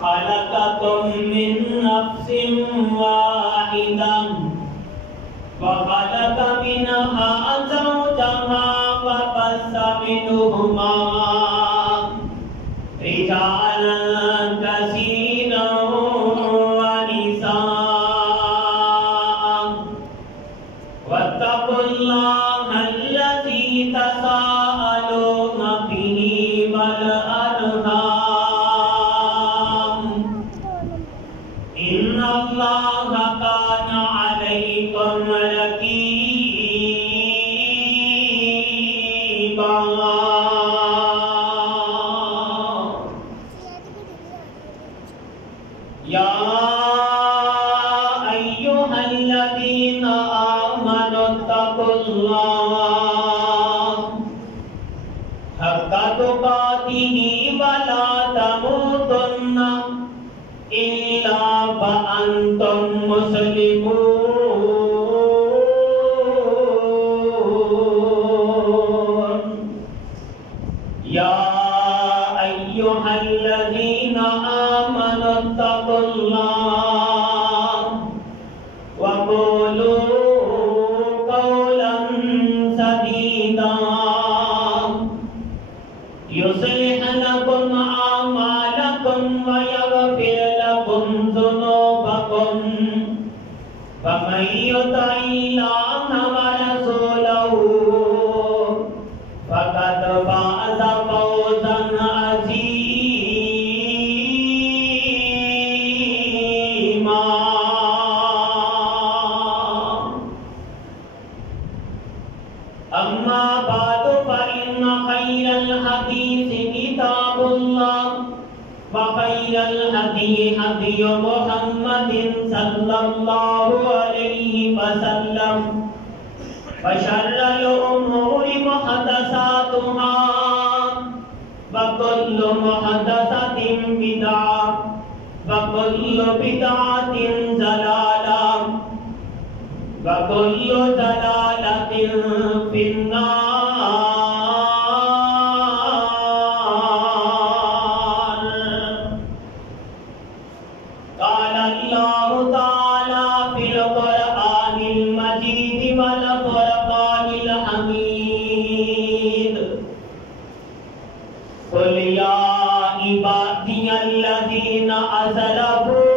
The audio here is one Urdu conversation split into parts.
خلقكم من نفس واحدة وخلق منها زوجها وبث منهما رجالا كثيرا ونساء واتقوا الله الذي تساءلون به والأرحام إن الله كان عليكم رقيبا يا أيها الذين آمنوا اتقوا الله حق تقاته ولا تموتن إلا وأنتم مسلمون يا أيها الذين آمنوا اتقوا الله وقولوا قولا سديدا يصلح لكم أعمالكم ويغفر لكم ذنوبكم ومن يطع الله ورسوله فقد فاز فوزا عظيما أما بعد فإن خير الحديث كتاب الله وخير الهدي هدي محمد صلى الله عليه وسلم وشر الأمور محدثاتها وكل محدثة بدعة وكل بدعة ضلالة وكل ضلالة في النار. قال الله تعالى في القرآن المجيد والفرقان الحميد قل يا عبادي الذين أسرفوا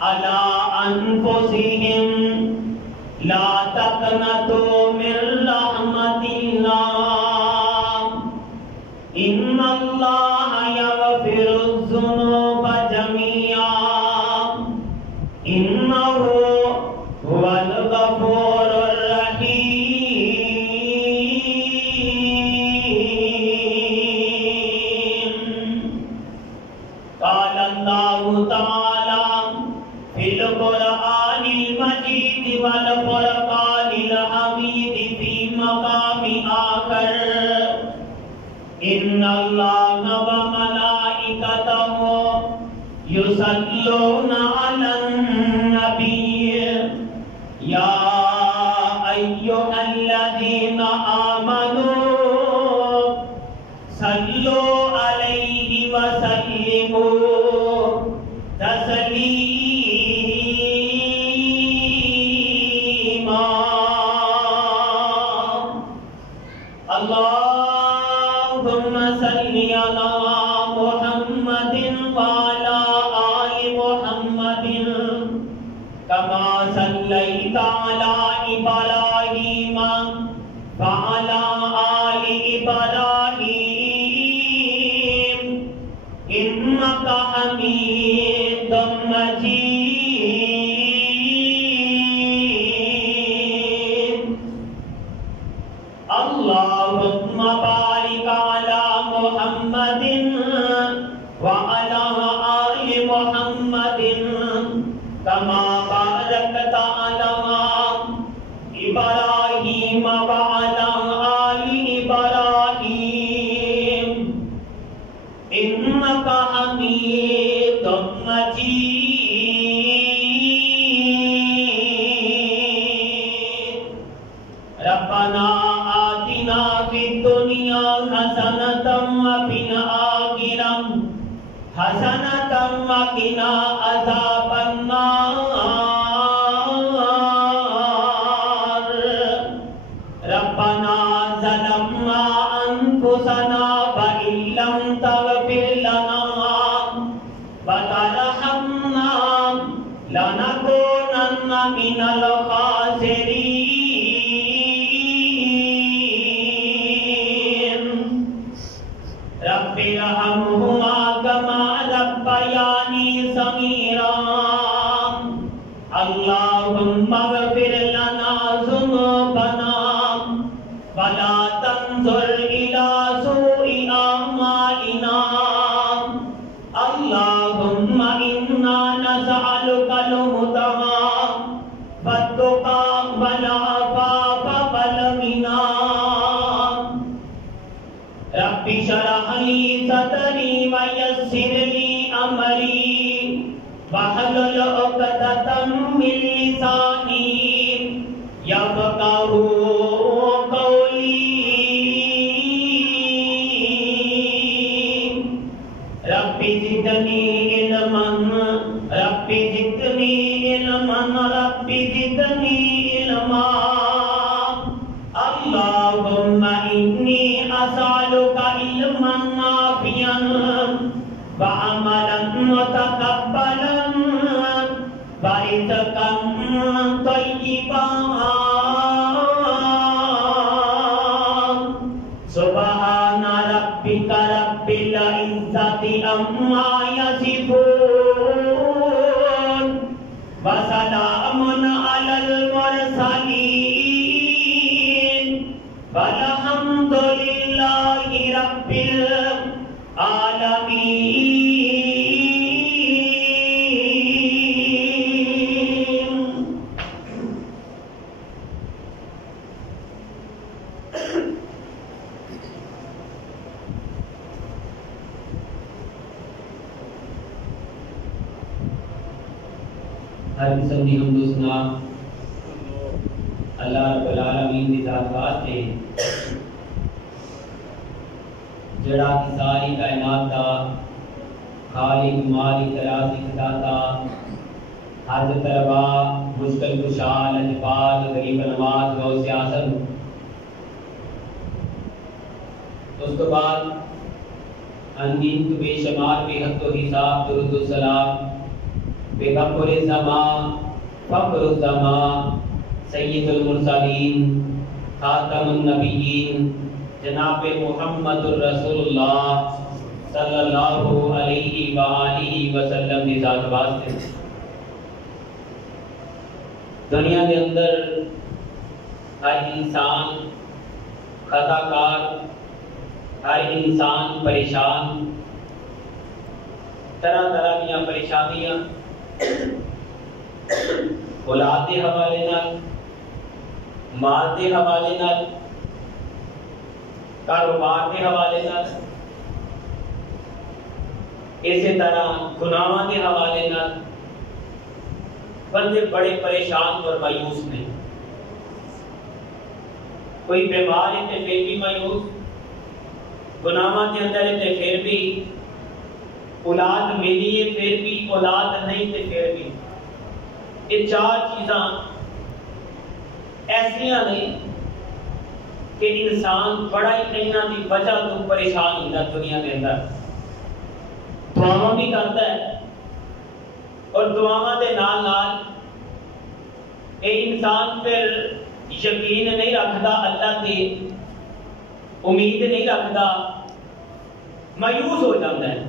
على أنفسهم لا تقنطوا من رحمة الله إن الله يغفر الذنوب جميعا إنه هو الغفور الرحيم. قال الله تعالى في القرآن المجيد والفرقان الحميد في مقام آخر إن الله وملائكته يصلون على النبي يا أيها الذين آمنوا صلوا عليه وسلموا تسليما. اللهم صل على محمد وعلى آل محمد كما صليت على إبراهيم وعلى آل إبراهيم إنك حميد مجيد. اللهم بارك على محمد وعلى آل محمد كما باركت على إبراهيم وعلى آل إبراهيم إنك حميد مجيد. ربنا آتنا في الدنيا حسنة وفي الآخرة حسنة وقنا عذاب النار ربنا ظلمنا أنفسنا وإن لم تغفر لنا وترحمنا لنكونن من الخاسرين رب ارحمهما كما ربياني صغيرا اللهم اغفر لنا ذنوبنا ولا تنظر إلى سوء أعمالنا اللهم إنا نسألك الهدى والتقى والعفاف والغنى رب اشرح لي صدري ويسر لي أمري واحلل عقدة من لساني يفقهوا قولي رب زدني علما رب زدني علما رب زدني علما اللهم إني أسألك علما نافعا وعملا متقبلا ورزقا طيبا سبحان ربك رب العزة عما يصفون وسلام على المرسلين والحمد لله رب العالمين ہر قسم کی حمد و ثنا اللہ رب العالمین دی ذات واسطے جڑا کی ساری کائنات دا خالق مالک رازق داتا حاجت طلبا مشکل کشا لجپال غریب نواز غوث اعظم اس کے بعد اندین تو بے شمار بے حد و حساب درود و سلام پیغمبر الزمان فخر الزمان سید المرسلین خاتم النبیین جناب محمد الرسول اللہ صلی اللہ علیہ وآلہ وسلم دی ذات واسطے دنیا کے اندر ہر انسان خطا کار ہر انسان پریشان طرح طرح کی پریشانیاں اولاد کے حوالے نال مال کے حوالے نال کاروبار کے حوالے نال اسی طرح گناہاں کے حوالے نال بندے بڑے پریشان اور مایوس نے کوئی بیمار ہے تے پھر بھی مایوس گناہاں کے اندر ہے تے پھر بھی اولاد ملی ہے پھر بھی اولاد نہیں تے پھر بھی یہ چار چیزاں ایسیاں نہیں کہ انسان بڑا ہی انہاں دی وجہ تو پریشان ہوتا دنیا کے اندر دعاواں بھی کرتا ہے اور دعاواں دے نال نال اے انسان پھر یقین نہیں رکھتا اللہ تے امید نہیں رکھتا مایوس ہو جاتا ہے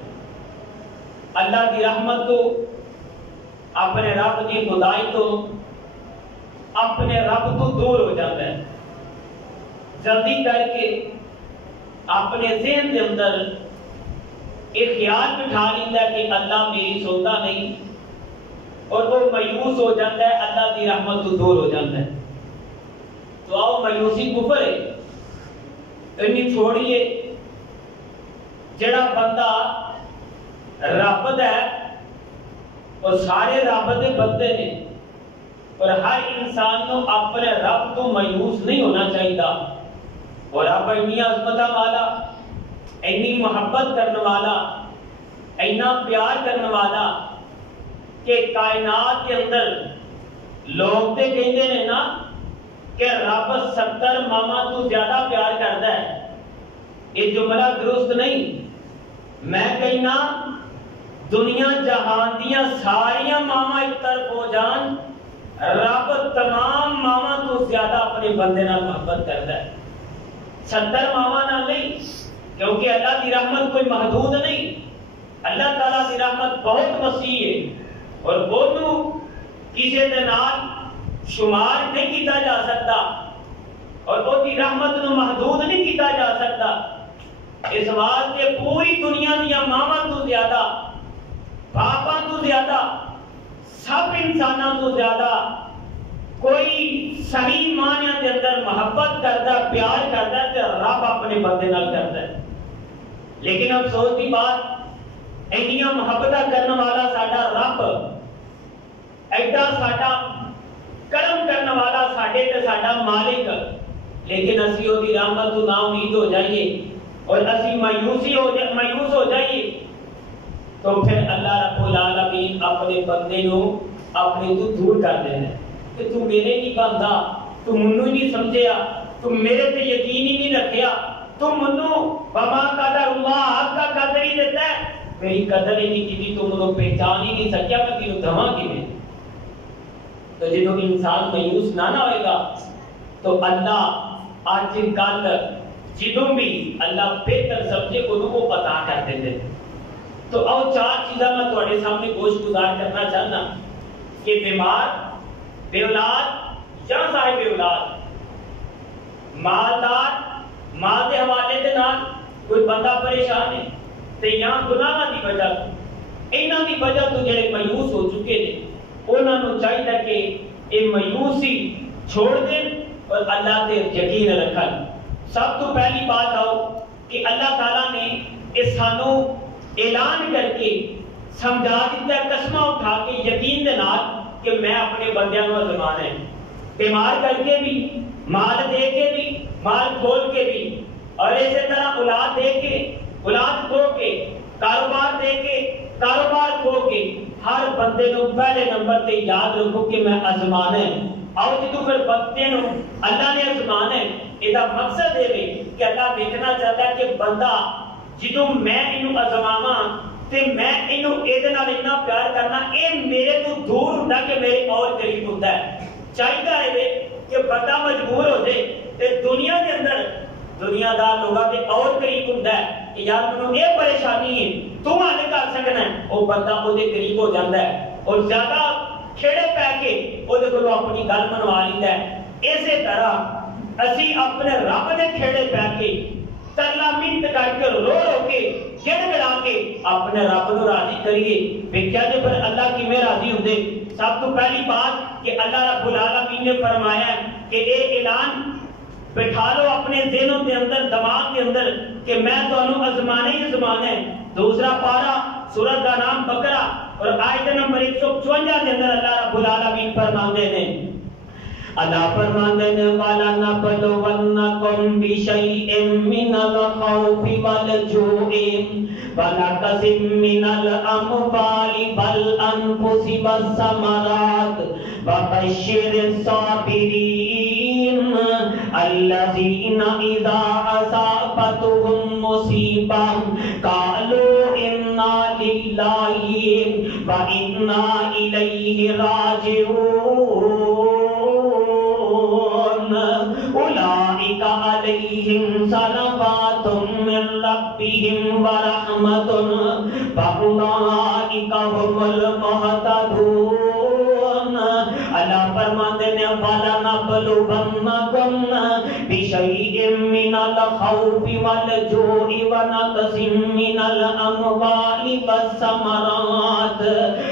اللہ کی رحمت تو اپنے رب کی خدائی تو اپنے رب تو دور ہو جاتا ہے جلدی کر کے اپنے ذہن کے اندر ایک خیال بٹھا لیتا ہے کہ اللہ میری سنتا نہیں اور وہ مایوس ہو جاتا ہے اللہ کی رحمت تو دور ہو جاتا ہے تو آؤ مایوسی کفر ہے انہیں چھوڑیے جڑا بندہ رب ہے اور سارے رب دے بندے نے اور ہر انسان کو اپنے رب تو مایوس نہیں ہونا چاہیے اور رب اتنی عظمت والا اینی محبت کرنے والا، اینا پیار کرنے والا کہ کائنات کے اندر لوگ تے کہندے نے نا کہ رب 70 ماما تو زیادہ پیار کرتا ہے، یہ جملہ درست نہیں۔ میں کہنا دنیا جہان دیاں ساریاں ماما ایک طرف ہو جان، رب تمام ماما تو زیادہ اپنے بندے نال محبت کرتا ہے، 70 ماما نال نہیں، کیونکہ اللہ کی رحمت کوئی محدود نہیں، اللہ تعالیٰ کی رحمت بہت وسیع ہے اور وہ کسی دے نال شمار نہیں کیتا جا سکتا اور وہ کی رحمت نو محدود نہیں کیتا جا سکتا۔ اس واسطے پوری دنیا دیا ماما تو زیادہ، باپا تو زیادہ، سب انسانوں تو زیادہ کوئی صحیح معنی کے اندر محبت کرتا ہے، پیار کرتا ہے تو رب اپنے بندے نال کرتا ہے۔ لیکن افسوس کی بات، اینیاں محبت کرنے والا ساڈا رب، ایڈا ساڈا کرم کرنے والا ساڈے تے ساڈا مالک، لیکن اسی او دی رحمت تو نا امید ہو جائیے اور اسی مایوس ہو جائیے تو پھر اللہ رب العالمین اپنے بندے نو اپنے تو دور کر دینا کہ تو میرے نہیں بندا، تو منو ہی نہیں سمجھیا، تو میرے تے یقین ہی نہیں رکھیا، تو منو وما قدر اللہ حق کا قدر ہی دیتا ہے، میری قدر ہی نہیں کی، تو منو پہچان ہی نہیں سکیا، میں تینوں دھواں کیویں۔ تو جدو انسان مایوس نہ ہوئے گا تو اللہ آج کل جدوں بھی اللہ بہتر سمجھے کو وہ پتا کر دیتے۔ تو آؤ 4 چیزاں میں تھوڑے سامنے گوش گزار کرنا چاہنا کہ بیمار، بے اولاد یا صاحب اولاد، مالدار، مال دے حوالے دے نال کوئی بندہ پریشان ہے تے یا گناہ دی وجہ انہاں دی وجہ تو جڑے مایوس ہو چکے نے انہاں نو چاہیے کہ اے مایوسی چھوڑ دیں اور اللہ تے یقین رکھن۔ سب تو پہلی بات آؤ کہ اللہ تعالیٰ نے اس سانو اعلان کر کے سمجھا دیتا ہے، قسمہ اٹھا کے یقین دے نال کہ میں اپنے بندیاں نو آزمانا ہے، بیمار کر کے بھی، مال دے کے بھی، مال کھول کے بھی، اور اسی طرح اولاد دے کے، اولاد کھو کے، کاروبار دے کے، کاروبار کھو کے، ہر بندے نو پہلے نمبر تے یاد رکھو کہ میں آزمانا ہے۔ آؤ جدو پھر بندے نو اللہ نے آزمانا ہے، یہ مقصد ہے کہ اللہ دیکھنا چاہتا ہے کہ بندہ جدو میں انہوں آزماواں تے میں انہوں ایدے نال اتنا پیار کرنا، اے میرے تو دور ہوندا کہ میرے اور قریب ہوندا ہے۔ چاہیے ہے کہ بندہ مجبور ہو جائے تے دنیا کے اندر دنیا دار لوگاں دے اور قریب ہوندا ہے کہ یار منوں یہ پریشانی ہے تو حل کر سکنا ہے، وہ بندہ او دے قریب ہو جاندا ہے اور زیادہ کھیڑے پے کے او دے کولوں اپنی گل منوا لیندا ہے۔ اسی طرح اسی اپنے رب دے کھیڑے پے کے ترلا منت کر کے رو رو کے گڑ گڑا کے اپنے رب نو راضی کریے۔ ویکھیا جے پر اللہ کیویں راضی ہوندے؟ سب تو پہلی بات کہ اللہ رب العالمین نے فرمایا ہے کہ اے اعلان بٹھا لو اپنے ذہنوں کے اندر، دماغ کے اندر کہ میں تانوں آزمانا ہی آزمانا ہے۔ دوسرا پارہ سورۃ کا نام بقرہ اور آیت نمبر 154 کے اندر اللہ رب العالمین فرماندے نے، اللہ فرماندے نے وَلَنَبْلُوَنَّكُمْ بِشَيْءٍ مِّنَ الْخَوْفِ وَالْجُوعِ وَنَقْصٍ مِّنَ الْأَمْوَالِ وَالْأَنفُسِ وَالثَّمَرَاتِ وَبَشِّرِ الصَّابِرِينَ الَّذِينَ إِذَا أَصَابَتْهُمْ مُصِيبَةٌ قَالُوا إِنَّا لِلَّهِ وَإِنَّا إِلَيْهِ راجعون أولئك عليهم صلوات من ربهم ورحمة فأولئك هم المهتدون۔ اللہ فرماتے ہیں وَلَنَبْلُوَنَّكُمْ بِشَيْءٍ مِّنَ الْخَوْفِ وَالْجُوعِ وَنَقْصٍ مِّنَ الْأَمْوَالِ وَالثَّمَرَاتِ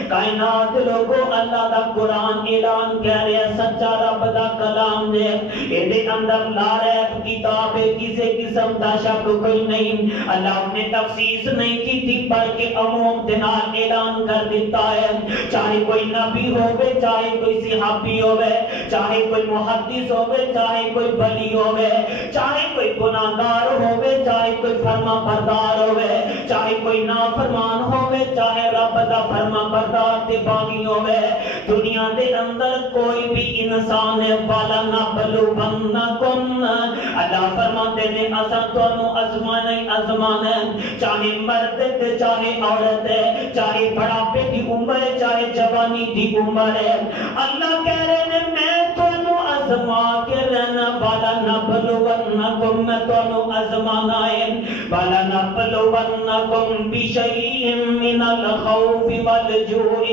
کائنات لوگو اللہ دا قرآن اعلان کہہ رہے ہیں سچا رب دا کلام دے ایدے اندر لا ریب کتاب کسی قسم دا شک کوئی نہیں اللہ نے تفسیس نہیں کی تھی بلکہ عموم دنال اعلان کر دیتا ہے چاہے کوئی نبی ہوئے چاہے کوئی صحابی ہوئے چاہے کوئی محدث ہوئے چاہے کوئی ولی ہوئے چاہے کوئی گناہگار ہوئے چاہے کوئی فرما بردار ہوئے چاہے کوئی نافرمان ہوئے چاہے رب دا فرما بردار تے باغی ہوئے دنیا دے اندر کوئی بھی انسان ہے والا نبلونکم اللہ فرماتے نے اساں تانوں آزمانا ہے چاہے مرد تے چاہے عورت ہے چاہے بڑھاپے دی عمر ہے چاہے جوانی دی عمر ہے اللہ کہہ رہے ہیں میں تانوں آزما کے رہنا والا نبلونکم میں تانوں آزمانا ہے والا نبلونکم بشیء من الخوف والجوع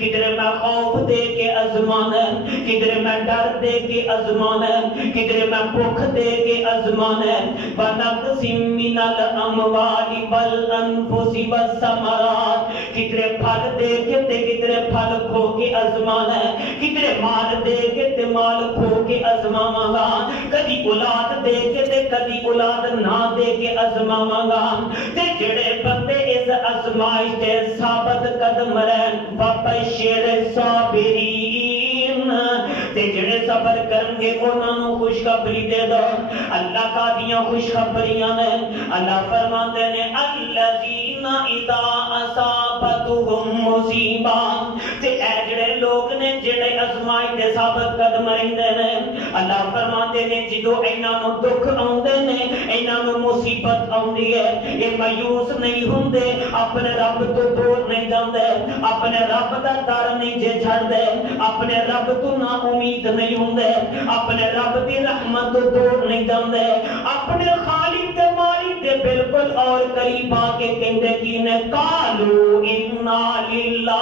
کدھر میں خوف دے کے آزمانا ہے کدھر میں ڈر دے کے آزمانا ہے کدھر میں بھوک دے کے آزمانا ہے ونقص من الاموال والانفس والثمرات کدھر پھل دے کے تے کدھر پھل کھو کے آزمانا ہے کدھر مال دے کے تے مال کھو کے آزماواں گا کدی اولاد دے کے تے کدی اولاد نہ دے کے آزماواں گا تے جڑے بندے اس آزمائش تے ثابت قدم رہن ببشر صابرین تے جڑے صبر کرن گے انہاں نوں خوشخبری دے دو اللہ کا دیاں خوشخبریاں نے اللہ فرماتے نے الذین اذا اصابتهم مصیبہ تے اے جڑے لوگ نے جڑے آزمائش دے ثابت قدم رہندے نے اللہ فرماتے نے جدوں انہاں نوں دکھ آوندے نے انہاں نوں مصیبت آوندی ہے یہ مایوس نہیں ہوندے اپنے رب تو دور نہیں جاندے اپنے رب دا در نہیں جے چھڑ دے اپنے رب تو نا امید نہیں ہوندے اپنے رب دی رحمت تو دور نہیں جاندے اپنے خالق تے مالک دے بالکل اور قریب آ کے کہندے کی نے قالو انا للہ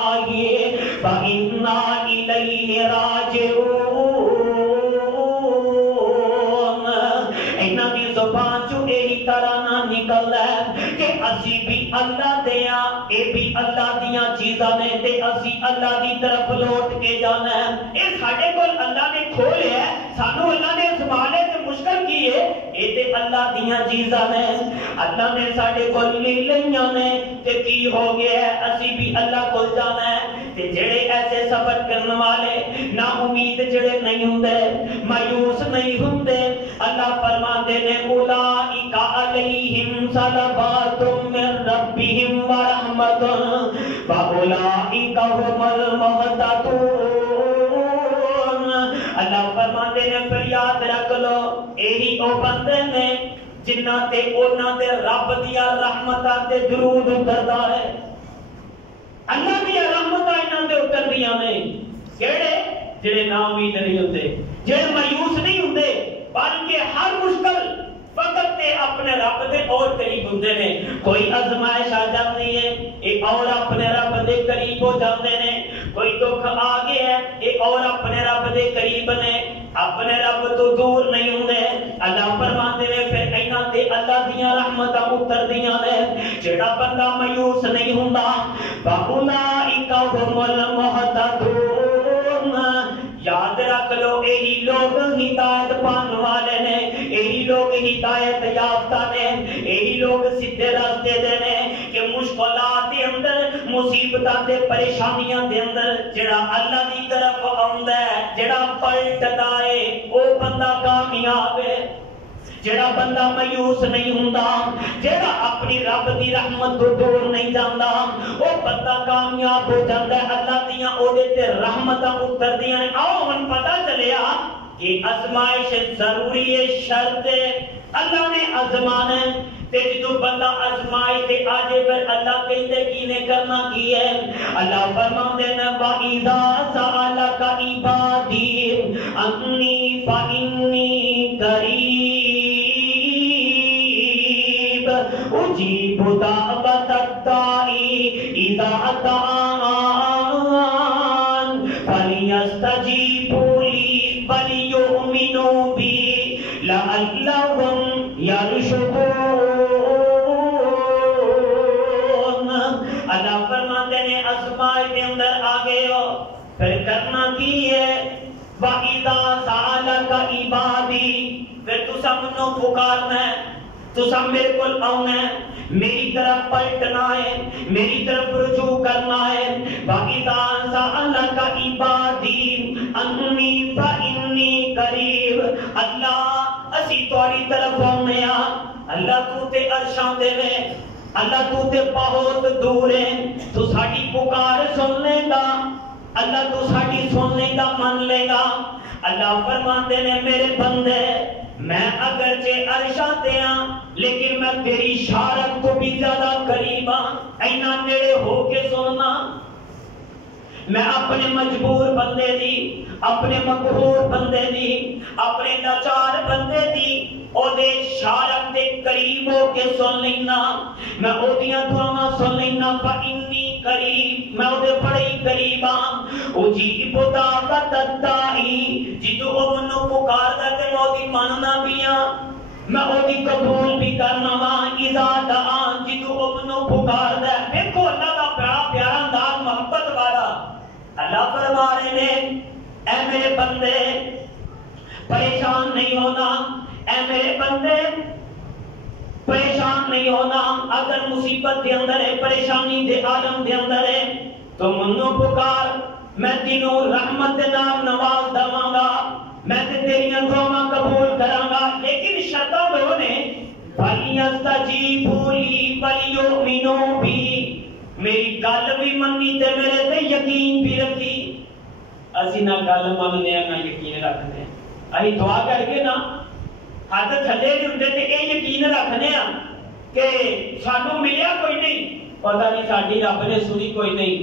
و انا الیہ راجعون انہاں دی زبان چوں یہی ترانہ نکلدا ہے کہ اسی بھی اللہ دیاں اے بھی اللہ دیاں چیزاں نے تے اسی اللہ دی طرف لوٹ کے جانا ہے اے ساڈے کول اللہ نے کھولیا ہے سانوں اللہ نے سنبھالے تے مشکل کی ہے اے تے اللہ دیاں چیزاں نے اللہ نے ساڈے کول لے لیاں نے تے کی ہو گیا ہے اسی بھی اللہ کول جانا ہے تے جڑے ایسے صبر کرنے والے نا امید جڑے نہیں ہوندے مایوس نہیں ہوندے اللہ فرماندے نے اولئک علیہم صلوات من ربہم ورحمۃ واولئک هم المہتدون اللہ فرماندے نے پھر یاد رکھ لو یہی او بندے نے جنہاں تے انہاں دے رب دیا رحمتاں تے درود اتردا ہے اللہ دیا رحمتاں انہاں تے اتردیاں نے کیڑے جڑے نا امید نہیں ہوندے جڑے مایوس نہیں ہوندے بلکہ ہر مشکل فقط تے اپنے رب دے اور قریب ہوندے نے کوئی آزمائش آ جاندی ہے ایک اور اپنے رب دے قریب ہو جاندے نے کوئی دکھ آ گیا ہے ایک اور اپنے رب دے قریب نے اپنے رب تو دور نہیں ہوندے اللہ فرماندے نے پھر انہاں تے اللہ دیاں رحمتاں اتردیاں نے جڑا بندہ مایوس نہیں ہوندا فاولائک هم المہتدون یاد رکھ لو یہی لوگ ہدایت پانے والے نے یہی لوگ ہدایت یافتہ نے یہی لوگ سیدھے راستے دے نے کہ مشکلات دے اندر مصیبتاں تے پریشانیاں دے اندر جڑا اللہ دی طرف آوندا ہے جڑا پلٹدا ہے او بندہ کامیاب ہے جڑا بندہ مایوس نہیں ہوندا جڑا اپنی رب دی رحمت تو دور نہیں جاندا او بندہ کامیاب ہو جاندا ہے اللہ دیاں اودے تے رحمتاں اتردیاں نے آؤ ہن پتہ چلیا کہ آزمائش ضروری ہے شرط ہے اللہ نے آزمانا ہے تے جدوں بندہ آزمائش تے آجے پھر اللہ کہندے کی نے کرنا کی ہے اللہ فرماندے نے وَإِذَا سَأَلَكَ عِبَادِي أَنِّي فَإِنِّي قَرِيبٌ أُجِيبُ دَعْوَةَ الدَّاعِ إِذَا دَعَانِ فَلْيَسْتَجِيبُوا لِي وَلْيُؤْمِنُوا بِي لَعَلَّهُمْ يَرْشُدُونَ اللہ فرماتے ہیں منو پکارنا ہے، تسا میرے کو آنا ہے، میری طرف پلٹنا ہے، میری طرف رجوع کرنا ہے۔ وَإِذَا سَأَلَكَ عِبَادِي أَنِّي فَإِنِّي قَرِيبٌ، اللہ اسی تواڈی طرف آنے ہاں، اللہ تو تے عرشاں دے میں، اللہ تو تے بہت دور ہے، تو ساڈی پکار سن لے گا، اللہ تو ساڈی سن لے گا، من لے گا۔ اللہ فرماتے نے میرے بندے میں اگرچہ عرشاں تے ہاں لیکن میں تیری شارت کو بھی زیادہ قریب ہاں، اینا نیڑے ہو کے سننا۔ میں اپنے مجبور بندے دی، اپنے مقہور بندے دی، اپنے لاچار بندے دی او دے شارت دے قریب ہو کے سن لینا، میں او دیاں دعاواں سن لینا۔ فإنی قریب، میں او دے بڑے ہی قریب ہاں۔ اجیب دعوت الداعی، جدو او منو پکاردا تے میں او دی مننا بھی ہاں، میں او دی قبول بھی کرنا وا۔ اذا دعان، جدو او منو پکاردا ہے، دیکھو اللہ دا پیارا پیارا انداز محبت والا۔ اللہ فرما رہے نے اے میرے بندے پریشان نہیں ہونا، اے میرے بندے پریشان نہیں ہونا، اگر مصیبت دے اندر ہے، پریشانی دے عالم دے اندر ہے تو منو پکار، میں تینوں رحمت دے نام نواز دواں گا، میں تے تیریاں دعاواں قبول کراں گا۔ لیکن شرطاں دو نے، فَلْيَسْتَجِیبُوا لِی وَلْیُؤْمِنُوا بِی، میری گل بھی مننی تے میرے تے یقین بھی رکھی۔ اسی نہ گل مننے نہ یقین رکھنے، اسی دعا کر کے نا ہاتھ تھلے نہیں ہوندے تے اے یقین رکھنے ہاں کہ سانو ملیا کوئی نہیں، پتہ نہیں ساڈی رب نے سنی کوئی نہیں،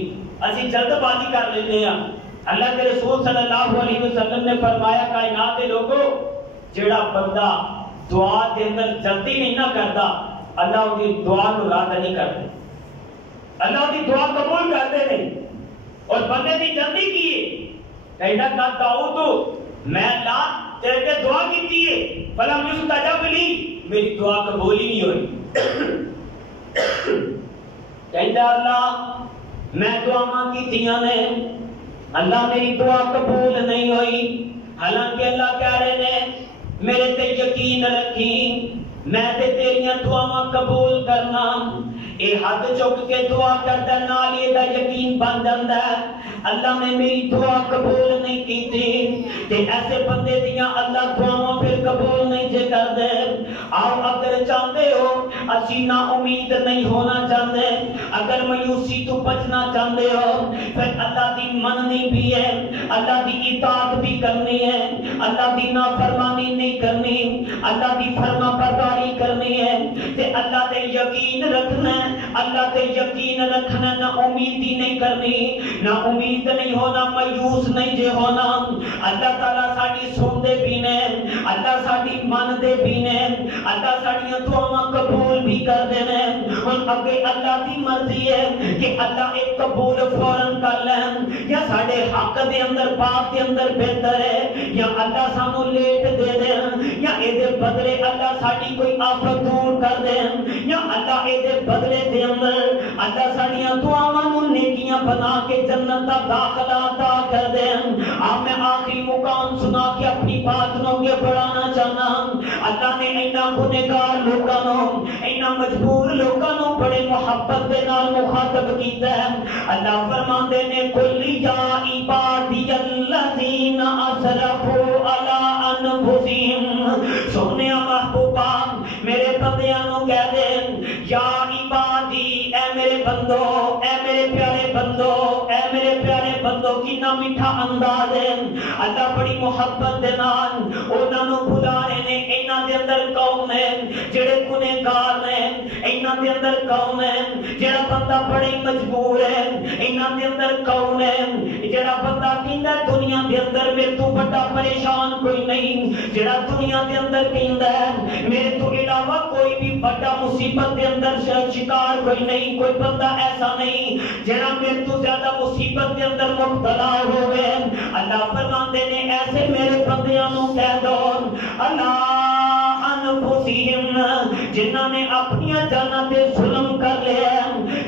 اسی جلد بازی کر لیندے ہاں۔ اللہ کے رسول صلی اللہ علیہ وسلم نے فرمایا کائنات دے لوگو جیڑا بندہ دعا دے اندر جلدی نہیں نہ کردا، اللہ دی دعا نو رد نہیں کردا، اللہ دی دعا قبول کرتے نہیں۔ اور بندے دی جلدی کی کہنا کہ داؤد میں اللہ تیرے تے دعا کیتی ہے فلم یستجب لی، میری دعا قبول ہی نہیں ہوئی۔ کہتا اللہ میں دعاواں کیتیاں نے، اللہ میری دعا قبول نہیں ہوئی، حالانکہ اللہ کہہ رہے نے میرے تے یقین رکھی، میں تے تیریاں دعاواں قبول کرنا۔ اے ہاتھ چک کے دعا کرتا نال یہ دا یقین بن جاندا ہے اللہ نے میری دعا قبول نہیں کیتی، تے ایسے بندے دیاں اللہ دعاواں پھر قبول نہیں جے کر دے۔ آؤ اگر چاہتے ہو اسی نا امید نہیں ہونا چاہتے، اگر مایوسی تو بچنا چاہتے ہو، پھر اللہ دی مننی بھی ہے، اللہ دی اطاعت بھی کرنی ہے، اللہ دی نافرمانی نہیں کرنی، اللہ دی فرما برداری کرنی ہے، تے اللہ دے یقین رکھنا ہے، اللہ تے یقین رکھنا، نہ امیدی نہیں کرنی، نہ امید نہیں ہونا، مایوس نہیں جے ہونا۔ اللہ تعالیٰ ساڈی سن دے بھی نے، اللہ ساڈی من دے بھی نے، اللہ ساڈیاں دعاواں قبول بھی کر دے نے۔ ہن اگے اللہ دی مرضی ہے کہ اللہ ایک قبول فوراً کر لین، یا ساڈے حق دے اندر پاک دے اندر بہتر ہے، یا اللہ سانو لیٹ دے دین، یا اے دے بدلے اللہ ساڈی کوئی آفت دور کر دین، یا اللہ اے دے بدلے دے اندر اللہ ساڈیاں دعاواں نو نیکیاں بنا کے جنت دا داخلہ عطا کر دین۔ اب میں آخری مقام سنا کے اپنی بات نو کے بڑھانا چاہنا، اللہ نے اینا گنہگار لوکاں نو، اینا مجبور لوکاں نو بڑے محبت دے نال مخاطب کیتا ہے۔ اللہ فرماندے نے قل یا عبادی الذین اسرفوا علی انفسہم، سونے محبوبا میرے بندیاں نو کہہ دے یا عبادی، اے میرے بندو، اے میرے پیارے بندو، اے میرے پیارے بندو، کتنا میٹھا انداز ہے۔ اللہ بڑی محبت دے نال انہاں نو بلا رہے نے، انہاں دے اندر قوم ہے جڑے گنہگار نے، انہاں دے اندر قوم ہے جڑا بندہ بڑے مجبور ہے، انہاں دے اندر قوم ہے جڑا بندہ کہندا دنیا دے اندر میرے تو بڑا پریشان کوئی نہیں، جڑا دنیا دے اندر کہندا ہے میرے تو علاوہ کوئی بھی بڑا مصیبت دے اندر شکار کوئی نہیں، کوئی بندہ ایسا نہیں جڑا میرے تو زیادہ مصیبت دے اندر مبتلا ہوئے۔ اللہ فرماندے نے ایسے میرے بندیاں نو کہہ دو اللہ انفسہم، جنہاں نے اپنی جاناں تے ظلم کر لیا،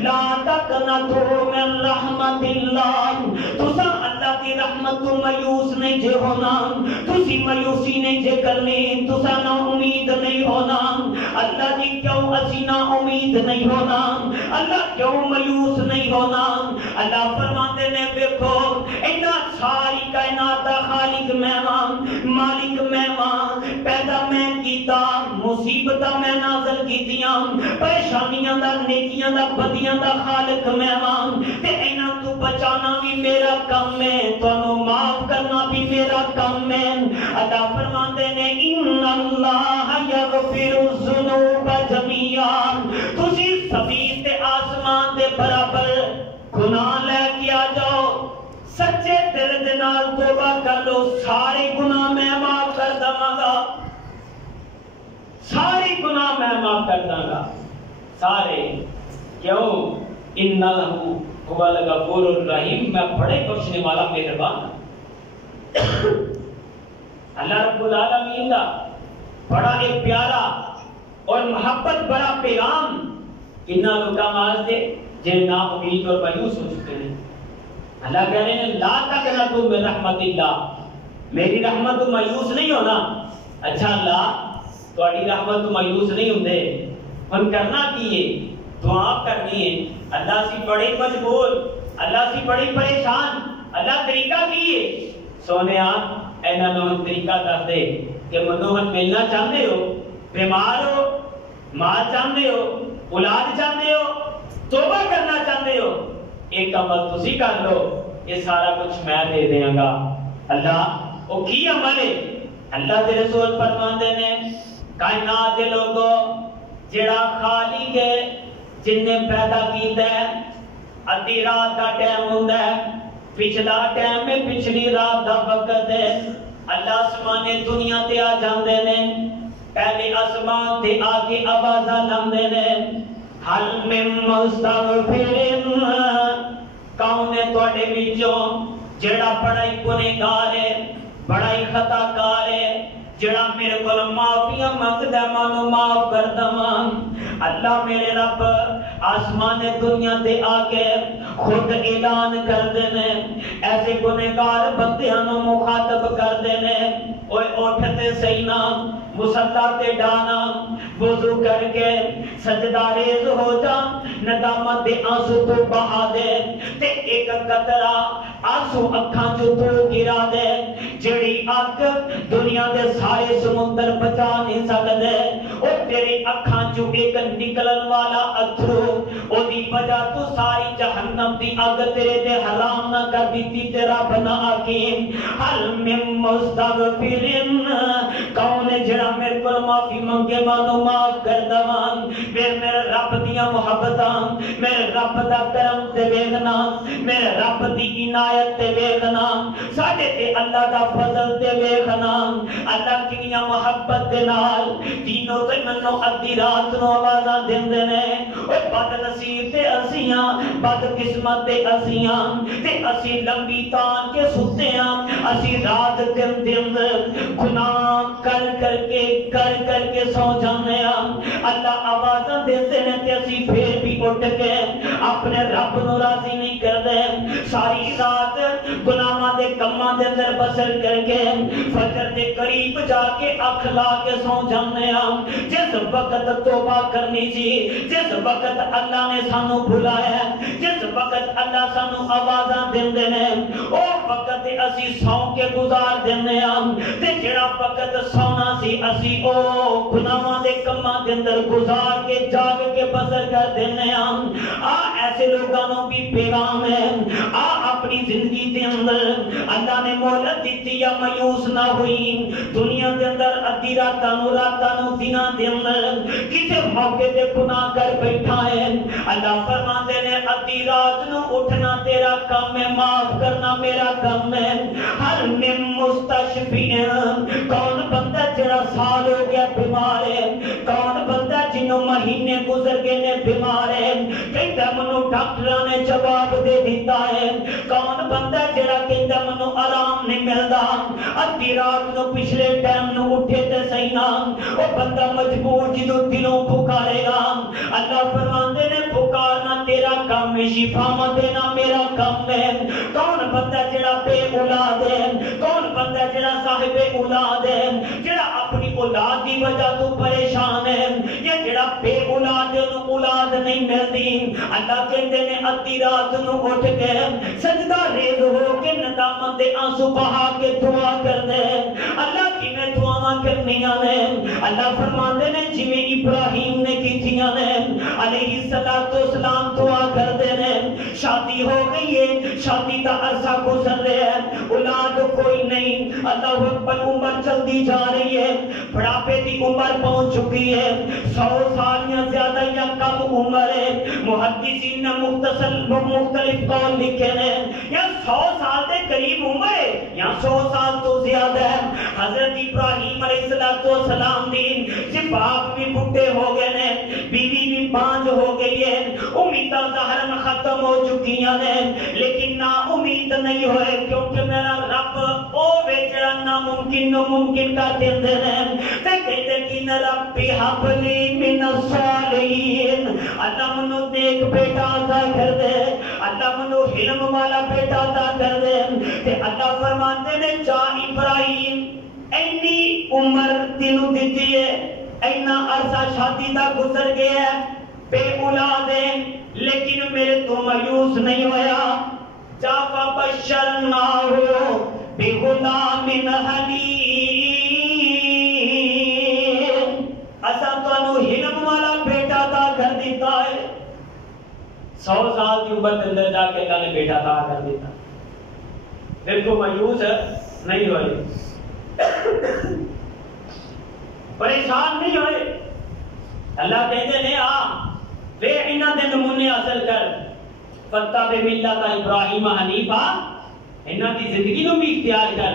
لا تقنطوا من رحمت اللہ، تساں اللہ دی دی رحمت تو مایوس نہیں جے ہونا، تسی مایوسی نہیں جے کرنی، تسا نا امید نہیں ہونا۔ اللہ جی کیوں اسی نا امید نہیں ہونا، اللہ کیوں مایوس نہیں ہونا؟ اللہ فرماتے نے دیکھو اینا ساری کائنات دا خالق میں مالک میں پیدا میں کیتا، مصیبتاں میں نازل کیتیاں، پریشانیاں دا نیکیاں دا بدیاں دا خالق میں تے اینا تو بچانا بھی میرا کم ہے، تو معاف کرنا بھی میرا کم ہے۔ اللہ فرماتے نے ان اللہ یغفر الذنوب جميعا، تسی زمین تے آسمان دے برابر گناہ لے کے آ جاؤ، سچے دل دے نال توبہ کر لو، سارے گناہ میں معاف کر داں گا، سارے گناہ میں معاف کر داں گا، سارے۔ کیوں؟ انہ هو الغفور الرحیم، میں بڑے بخشنے والا مہربان ہوں۔ اللہ رب العالمین دا بڑا ایک پیارا اور محبت بڑا پیغام انہاں لوگاں واسطے جن نا امید اور مایوس ہو چکے ہیں۔ اللہ کہہ رہے ہیں لا تقنطوا من رحمت اللہ، میری رحمت تو مایوس نہیں ہونا۔ اچھا اللہ تہاڈی رحمت تو مایوس نہیں ہوندے، ہن کرنا کی ہے؟ دعا کرنی ہے۔ اللہ سی بڑی مجبور، اللہ سی بڑی پریشان، اللہ طریقہ کی ہے؟ سونیا اینا نو طریقہ دس دے کہ منو ہن ملنا چاہتے ہو، بیمار ہو، مال چاہتے ہو، اولاد چاہتے ہو، توبہ کرنا چاہتے ہو، ایک عمل تسی کر لو، یہ سارا کچھ میں دے دیاں گا۔ اللہ او کی عمل ہے؟ اللہ دے رسول فرماندے نے کائنات دے لوگوں جڑا خالق ہے جن نے پیدا کیتا ہے، ادھی رات کا ٹائم ہوندا ہے، پچھلا ٹائم ہے، پچھلی رات دا وقت ہے، اللہ آسمان دنیا تے آ جاندے نے، پہلے آسمان تے آ کے آوازاں لاندے نے حل من مستغفر، کون ہے تواڈے وچوں جڑا بڑا ہی گنہگار ہے، بڑا ہی خطا کار ہے، جڑا میرے کو معافیاں منگدا مانو معاف کر دواں۔ اللہ میرے رب آسمان دنیا تے آ کے خود اعلان کر دینے، ایسے گنہگار بندیاں نو مخاطب کر دینے، اوے اٹھتے سینا مصلی تے ڈانا، وضو کر کے سجدہ ریز ہو جا، ندامت دے آنسو تو بہا دے، تے ایک قطرہ آنسو اکھاں جو تو گرا دے، جڑی اک دنیا دے سارے سمندر بچا نہیں سکدے، او تیری اکھاں جو ایک نکلن والا اتھرو او دی وجہ تو ساری جہنم دی اگ تیرے تے حرام نہ کر دیتی تیرا بنا حکیم۔ حل من مستغفرین، کون ہے جڑا میرے کو معافی منگے مانو معاف کر دواں۔ میرے رب دیاں محبتاں، میرے رب دا کرم تے ویکھنا، میرے رب دی عنایت تے ویکھنا، ساڈے تے اللہ دا فضل تے ویکھنا، اللہ کنیاں محبت دے نال دینوں تے منو ادھی رات نو آوازاں دیندے نے، اوے بد نصیب تے اسیاں، بد قسمت تے اسیاں، تے اسی لمبی تان کے ستے ہاں، اسی رات دن دن گناہ کر کے سو جانے ہاں۔ اللہ آوازاں دیندے نے تے اسی پھر بھی اٹھ کے اپنے رب نو راضی نہیں کردے، ساری رات گناہاں دے کماں دے اندر بسر کر کے فجر دے قریب جا کے اکھ لا کے سو جانے ہاں۔ جس وقت توبہ کرنی سی، جس وقت اللہ نے سانو بلایا ہے، جس وقت اللہ سانو آوازاں دیندے نے، او وقت اسی سو کے گزار دینے ہاں، تے جڑا وقت سونا سی اسی او گناہاں دے کماں دے اندر گزار کے جاگ کے بسر کر دینے ہاں۔ ایسے لوگاں نو بھی پیغام ہے، اپنی زندگی دے اندر اللہ نے مہلت دیتی یا مایوس نہ ہوئی، دنیا دے اندر ادھی راتاں نو دناں دے اندر کسے موقع تے گناہ کر بیٹھا ہے، اللہ فرماندے نے ادھی رات نو اٹھنا تیرا کام ہے، معاف کرنا میرا کام ہے۔ ہر من مستشفین، کون بندہ جڑا سال ہو گیا بیمار ہے، کون بندہ جنوں مہینے گزر گئے نے بیمار ہے، کہتا منو ڈاکٹراں نے جواب دے دیتا ہے، کون بندہ جڑا کہتا منو آرام نہیں ملدا، ادھی رات نو پچھلے ٹائم نو اٹھے تے صحیح نہ، او بندہ مجبور جدوں دلوں پکارے گا، اللہ فرماندے نے پکارنا تیرا کام میں شفا دینا میرا کم ہے. کون بندہ جڑا بے اولاد ہے, کون بندہ جڑا صاحب اولاد ہے, جڑا اپنی اولاد کی وجہ تو پریشان ہے, یا جڑا بے اولاد ہے انہوں اولاد نہیں ملتی. اللہ کہتے نے ادھی رات نو اٹھ کے سجدہ ریز ہو کے ندامت دے آنسو بہا کے دعا کر دے. اللہ کی میں دعا کرنیاں نے. اللہ فرماندے نے جویں ابراہیم نے کیتیاں نے علیہ السلام دعا کر دے نے. شادی ہو گئی ہے, شادی کا عرصہ گزر رہا ہے, اولاد کوئی نہیں. اللہ اکبر, عمر چلتی جا رہی ہے, بڑھاپے کی عمر پہنچ چکی ہے, 100 سال یا زیادہ یا کم عمر ہے. محدثین نے مختلف قول لکھے نے, یا 100 سال کے قریب عمر ہے یا 100 سال تو زیادہ ہے. حضرت ابراہیم علیہ السلام دین جب باپ بھی بڈھے ہو گئے نے, بیوی بھی بانج ہو گئی ہے, امیداں ظاہراً ختم ہو چکی ہیں, لیکن نا امید نہیں ہوئے, کیونکہ میرا رب او ویچڑا ناممکن ممکن کر دیندے ہیں. تے کہتے کہ ربی حب لی من الصالحین, اللہ منو نیک بیٹا عطا کر دے, اللہ منو علم والا بیٹا عطا کر دے. تے اللہ فرماتے نے جا ابراہیم اینی عمر تینوں دیتی ہے, اینا عرصہ شادی دا گزر گیا ہے, بے اولاد ہے, لیکن میرے تو مایوس نہیں ہویا. جا فبشرناہ بغلام حلیم, اسا تانوں علم والا بیٹا عطا کر دیتا ہے. 100 سال کی عمر کے اندر جا کے اللہ نے بیٹا عطا کر دیتا. دیکھو مایوس نہیں ہوئے, پریشان نہیں ہوئے. اللہ کہتے ہیں آ لے انہاں دے نمونے حاصل کر, فتح ملت ابراہیم حنیفہ, انہاں دی زندگی نو بھی اختیار کر.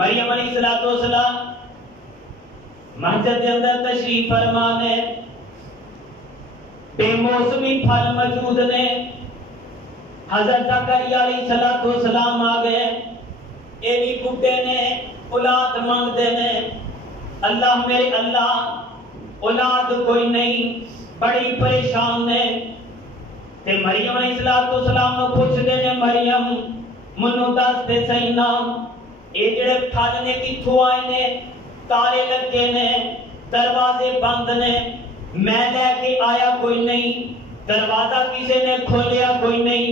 مریم علیہ السلام مسجد کے اندر تشریف فرما نے, بے موسمی پھل موجود نے. حضرت زکریا علیہ السلام آ گئے, اے بھی بڈھے نے, اولاد مانگتے نے. اللہ میرے اللہ اولاد کوئی نہیں, بڑی پریشان نے. تے مریم علیہ السلام نو پوچھ دے نے, مریم منو دس دے صحیح نام, اے جڑے پھل نے کتھوں آئے نے, تالے لگے نے, دروازے بند نے, میں لے کے آیا کوئی نہیں, دروازہ کسی نے کھولیا کوئی نہیں,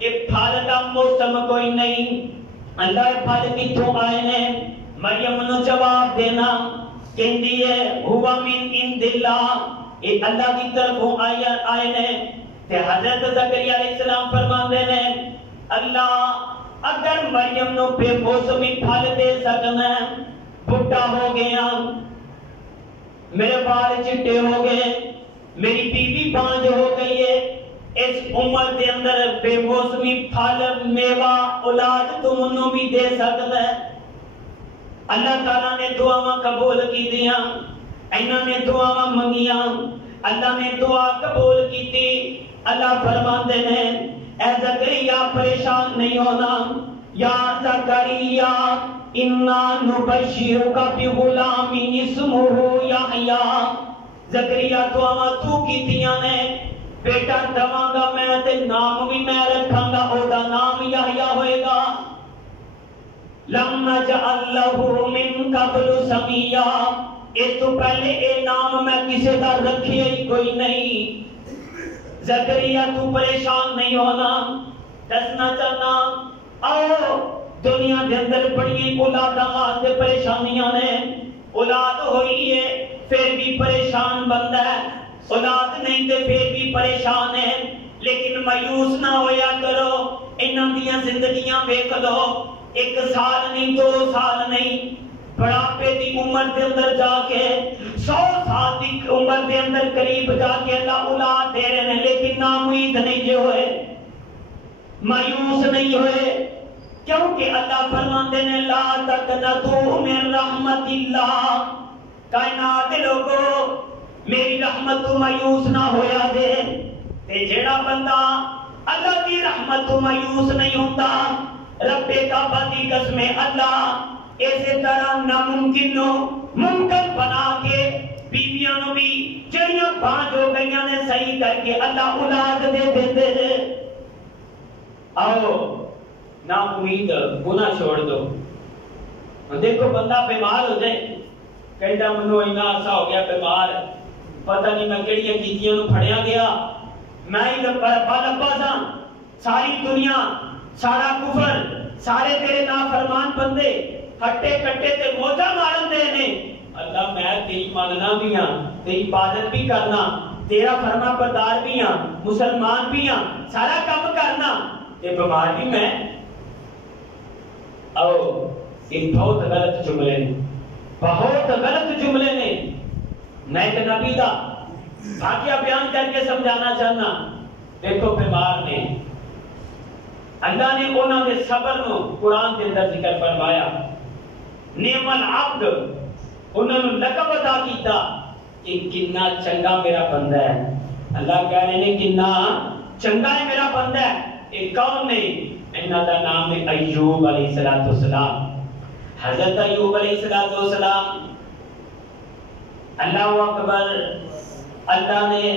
یہ پھل کا موسم کوئی نہیں, اللہ پھل کتھوں آئے نے. مریم نو جواب دینا کہندی ہے ہوا من عند اللہ, یہ اللہ کی طرف آئے نے. تے حضرت زکریا علیہ السلام فرماندے نے اللہ اگر مریم نو بے موسمی پھل دے سکنا, بڈھا ہو گیا, میرے بال چٹے ہو گئے, میری بیوی بانج ہو گئی ہے, اس عمر کے اندر بے موسمی پھل میوہ اولاد تم انہوں بھی دے سکتا ہے. اللہ تعالیٰ نے دعا قبول کی دیا, انہوں نے دعا منگیاں, اللہ نے دعا قبول کی تھی. اللہ فرماندے نے اے زکریا پریشان نہیں ہونا, یا زکریا انا نبشرک بغلام اسمہ یحییٰ. زکریا دعا تو کیتیاں نے, بیٹا دواں گا میں تے نام بھی میں رکھاں گا, او دا نام یحییٰ ہوئے گا. لم نجعل لہ من قبل سمیہ, اس تو پہلے اے نام میں کسے دا رکھیا ہی کوئی نہیں. زکریا تو پریشان نہیں ہونا, دسنا چاہنا آؤ دنیا کے اندر بڑی اولاداں واسطے پریشانیاں نے. اولاد ہوئی ہے پھر بھی پریشان بندہ ہے, اولاد نہیں تے پھر بھی پریشان ہے. لیکن مایوس نہ ہویا کرو, انہاں دیاں زندگیاں دیکھ لو, 1 سال نہیں 2 سال نہیں, بڑھاپے دی عمر دے اندر جا کے 100 سال دی عمر دے اندر قریب جا کے اللہ اولاد دے رہے ہیں, لیکن نامید نہیں جو ہوئے, مایوس نہیں ہوئے, کیونکہ اللہ فرماتے ہیں لا تقنطوا من رحمت اللہ. کائنات لوگو میری رحمت تو مایوس نہ ہویا دے. تے جیڑا بندہ اللہ کی رحمت تو مایوس نہیں ہوتا, رب کعبہ کی قسم اللہ اسی طرح ناممکن نو ممکن بنا کے بیویاں نو بھی جڑیاں پانچ ہو گئیاں نے صحیح کر کے اللہ اولاد دے دیندے نے. آؤ نا امید گناہ چھوڑ دو. دیکھو بندہ بیمار ہو جائے کہتا منو اینا عرصہ ہو گیا بیمار, پتہ نہیں میں کیڑیاں کیتیاں نو پھڑیا گیا, میں ہی لبا سا, ساری دنیا سارا کفر سارے تیرے نافرمان بندے ہٹے کٹے تے موجہ مارن دے نے. اللہ میں تیری ماننا بھی ہاں, تیری عبادت بھی کرنا, تیرا فرما بردار بھی ہاں, مسلمان بھی ہاں, سارا کام کرنا, تے بیمار بھی میں. او یہ بہت غلط جملے نے, بہت غلط جملے نے. میں ایک نبی دا واقعہ بیان کر کے سمجھانا چاہنا. دیکھو بیمار نے, اللہ نے انہوں نے صبر نو قرآن کے اندر ذکر فرمایا. نعم العبد, انہوں نے لقب عطا کیتا کہ کتنا چنگا میرا بندہ ہے. اللہ کہہ رہے ہیں کتنا چنگا ہے میرا بندہ ہے. ایک کون نے, انہوں دا نام ہے ایوب علیہ السلام. حضرت ایوب علیہ السلام, اللہ اکبر, اللہ نے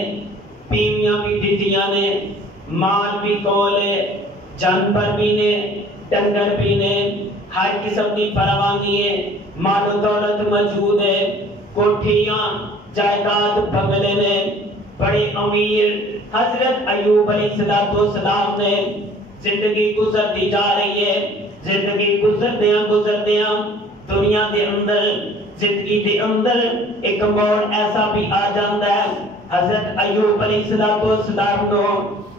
بیویاں بھی دیتیاں نے, مال بھی کولے, جانور بھی نے, ڈنگر بھی نے, ہر قسم کی فراوانی ہے, مال و دولت موجود ہے, کوٹھیاں جائیداد بنگلے نے, بڑے امیر. حضرت ایوب علیہ السلام نے زندگی گزرتی جا رہی ہے, زندگی گزردیاں دنیا دے اندر, زندگی دے اندر ایک موڑ ایسا بھی آ جاندہ ہے. حضرت ایوب علیہ السلام نو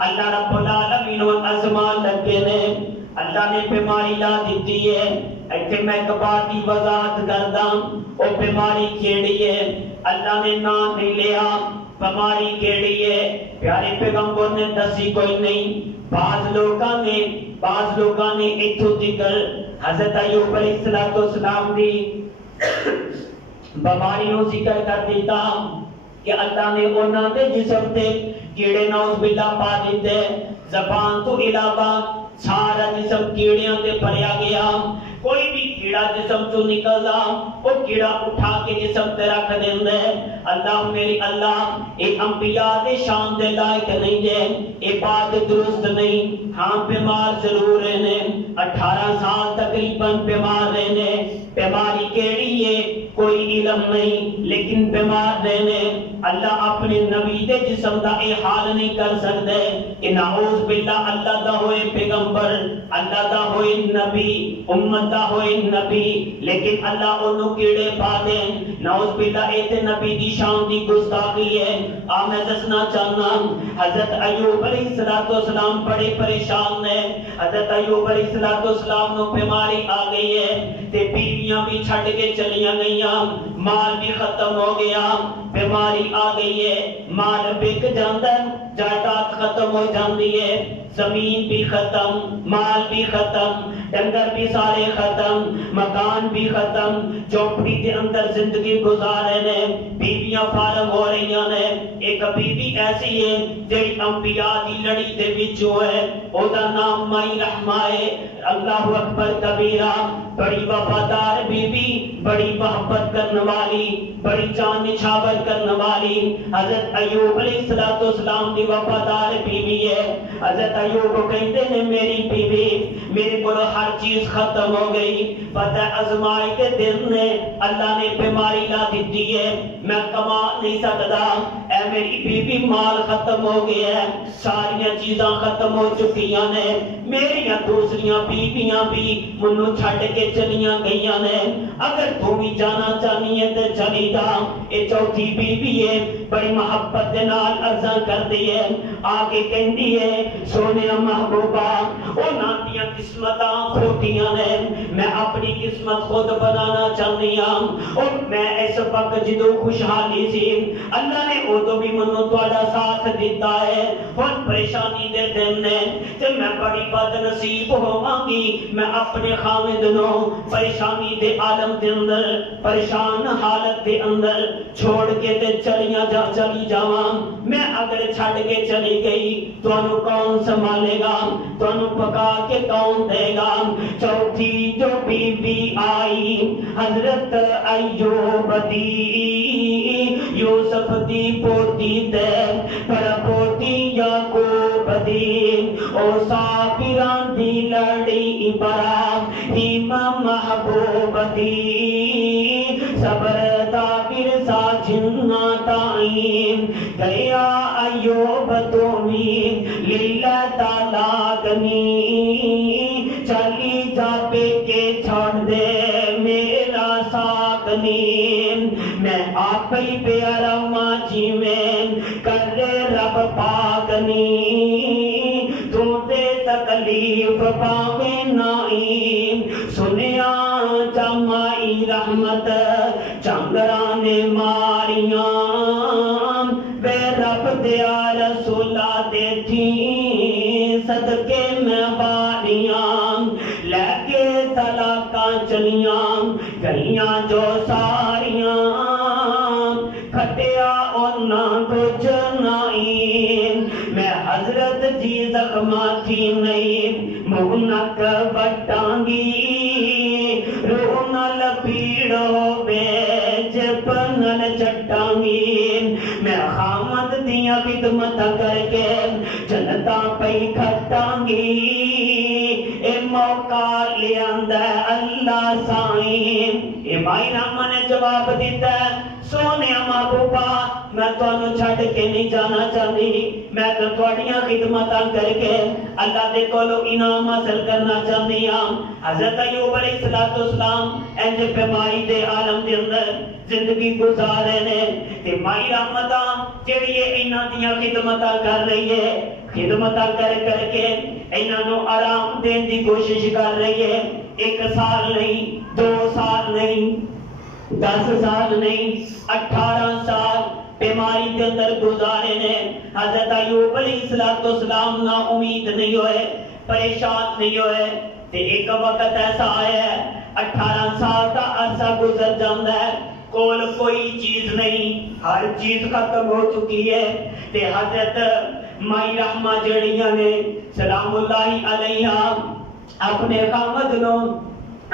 اللہ رب العالمین و ازمان لگے نے, اللہ نے بیماری لا دیتی ہے. ایتھے میں کبار کی وضاحت کرداں, او بیماری کیڑی ہے, اللہ نے نام نہیں لیا, بیماری کیڑی ہے, پیارے پیغمبر نے دسی کوئی نہیں. بعض لوگاں نے اتھو ذکر حضرت ایوب علیہ السلام دی بیماری نو ذکر کر دیتا کہ اللہ نے انہاں دے جسم تے کیڑے نوز باللہ پا دیتے. زبان تو علاوہ سارا جسم کیڑیاں تے بھریا گیا. کوئی بھی کیڑا جسم تو نکلدا وہ کیڑا اٹھا کے جسم تے رکھ دیندے. اللہ میری اللہ, اے انبیاء دے شان دے لائق نہیں جے, اے بات درست نہیں. ہاں بیمار ضرور رہنے, 18 سال تقریباً بیمار رہنے. بیماری کیڑی ہے کوئی علم نہیں, لیکن بیمار رہنے. اللہ اپنے نبی دے جسم دا اے حال نہیں کر سکتے کہ نعوذ باللہ اللہ دا ہوئے پیغمبر, اللہ دا ہوئے نبی, امت دا ہوئے نبی, لیکن اللہ انہوں کیڑے پا دیں. نعوذ باللہ اے تے نبی دی شان دی گستاخی ہے. میں دسنا چاہنا حضرت ایوب علیہ السلام بڑے پریشان نے. حضرت ایوب علیہ السلام نو بیماری آ گئی ہے, تے بیویاں بھی چھڑ کے چلیاں گئیاں, مال بھی ختم ہو گیا. بیماری آ گئی ہے, مال بک جاندہ, جائیداد ختم ہو جاندی ہے, زمین بھی ختم, مال بھی ختم, ڈنگر بھی سارے ختم, مکان بھی ختم, چوپڑی کے اندر زندگی گزار رہے نے, بیویاں فارغ ہو رہی نے. ایک بیوی ایسی ہے جی انبیاء دی لڑی دے وچوں ہے, او دا نام مائی رحمہ ہے. اللہ اکبر کبیرہ, بڑی وفادار بیوی, بڑی محبت کرنے والی, بڑی جان نچھاور کرنے والی. حضرت ایوب علیہ السلام دی وفادار بیوی ہے. حضرت ایوب کو کہتے ہیں میری بیوی, میرے کو ہر چیز ختم ہو گئی, پتہ ازمائی کے دن نے اللہ نے بیماری لا دیتی ہے, میں کما نہیں سکتا. اے میری بیوی مال ختم ہو گیا ہے, ساریاں چیزاں ختم ہو چکیاں نے, میریاں دوسریاں بیویاں بھی منو چھڑ کے چلیاں گئیاں نے. اگر تو بھی جانا چاہنی ہے تے چلی جا. اے چوتھی بیوی ہے, بڑی محبت دے نال عرضاں کردی ہے, آگے کہندی ہے سونے محبوبہ او ناتیاں قسمتاں کھوٹیاں نے, میں اپنی قسمت خود بنانا چاہنی ہوں. اور میں اس وقت جدو خوشحالی سی, اللہ نے او تو بھی منو تواڈا ساتھ دیتا ہے. اور پریشانی دے دن نے تے میں بڑی بد نصیب ہوواں گی, میں اپنے خاوند نو پریشانی دے عالم دے اندر, پریشان حالت دے اندر چھوڑ کے تے چلی جاواں، میں اگر چھڑ کے چلی گئی تانوں کون سنبھالے گا، تانوں پکا کے کون دے گا؟ چوتھی جو بی بی آئی حضرت ایوب دی، یوسف دی پوتی تے پر پوتی یعقوب دی، او صابران دی لڑی ابراہیم محبوب دی، صبر دا ورثہ جنہ تائیں گیا ایوب تومی للہ تعالیٰ گنی، چلی جا پہ کے چھوڑ دے میرا ساکنی، میں آپ ہی پیارا ماجی میں کر رب پاکنی، تو دے تکلیف پاوے نائی، سنیا جمائی رحمت چنگرانے ماریاں، بے رب دیا رسولہ دے تھی صدقے میں باریاں، لے طلاقاں چلیاں گئیاں جو ساریاں، کھٹیا اونا کچھ نائی، میں حضرت جی زخمہ تھی نہیں مونک بٹانگی، رونا لپیڑو بیج پنل چٹانگی، میں خامد دیا خدمت کر کے جنتا پئی کھٹانگی، اے موقع لیاندہ اللہ سائیں، اے مائی رحمہ نے جواب دیتا ہے سونے محبوبہ میں تانوں چھڈ کے نہیں جانا چاہتی، میں تو تواڈیاں خدمتاں کر کے اللہ دے کولوں انعام حاصل کرنا چاہتی ہوں۔ حضرت ایوب علیہ السلام انج بیماری دے عالم دے اندر زندگی گزارے نے تے مائی رحمتاں جڑی انہاں دیاں خدمتاں کر رہی ہے، خدمتاں کر کے انہاں نوں آرام دین دی کوشش کر رہی ہے، 1 سال نہیں 2 سال نہیں 10 سال نہیں 18 سال بیماری کے اندر گزارے نے۔ حضرت ایوب علیہ السلام نا امید نہیں ہوئے، پریشان نہیں ہوئے، تے ایک وقت ایسا آیا ہے 18 سال کا عرصہ گزر جاندہ ہے، کول کوئی چیز نہیں، ہر چیز ختم ہو چکی ہے، تے حضرت مائی رحمہ جڑیاں نے سلام اللہ علیہ اپنے خامد نو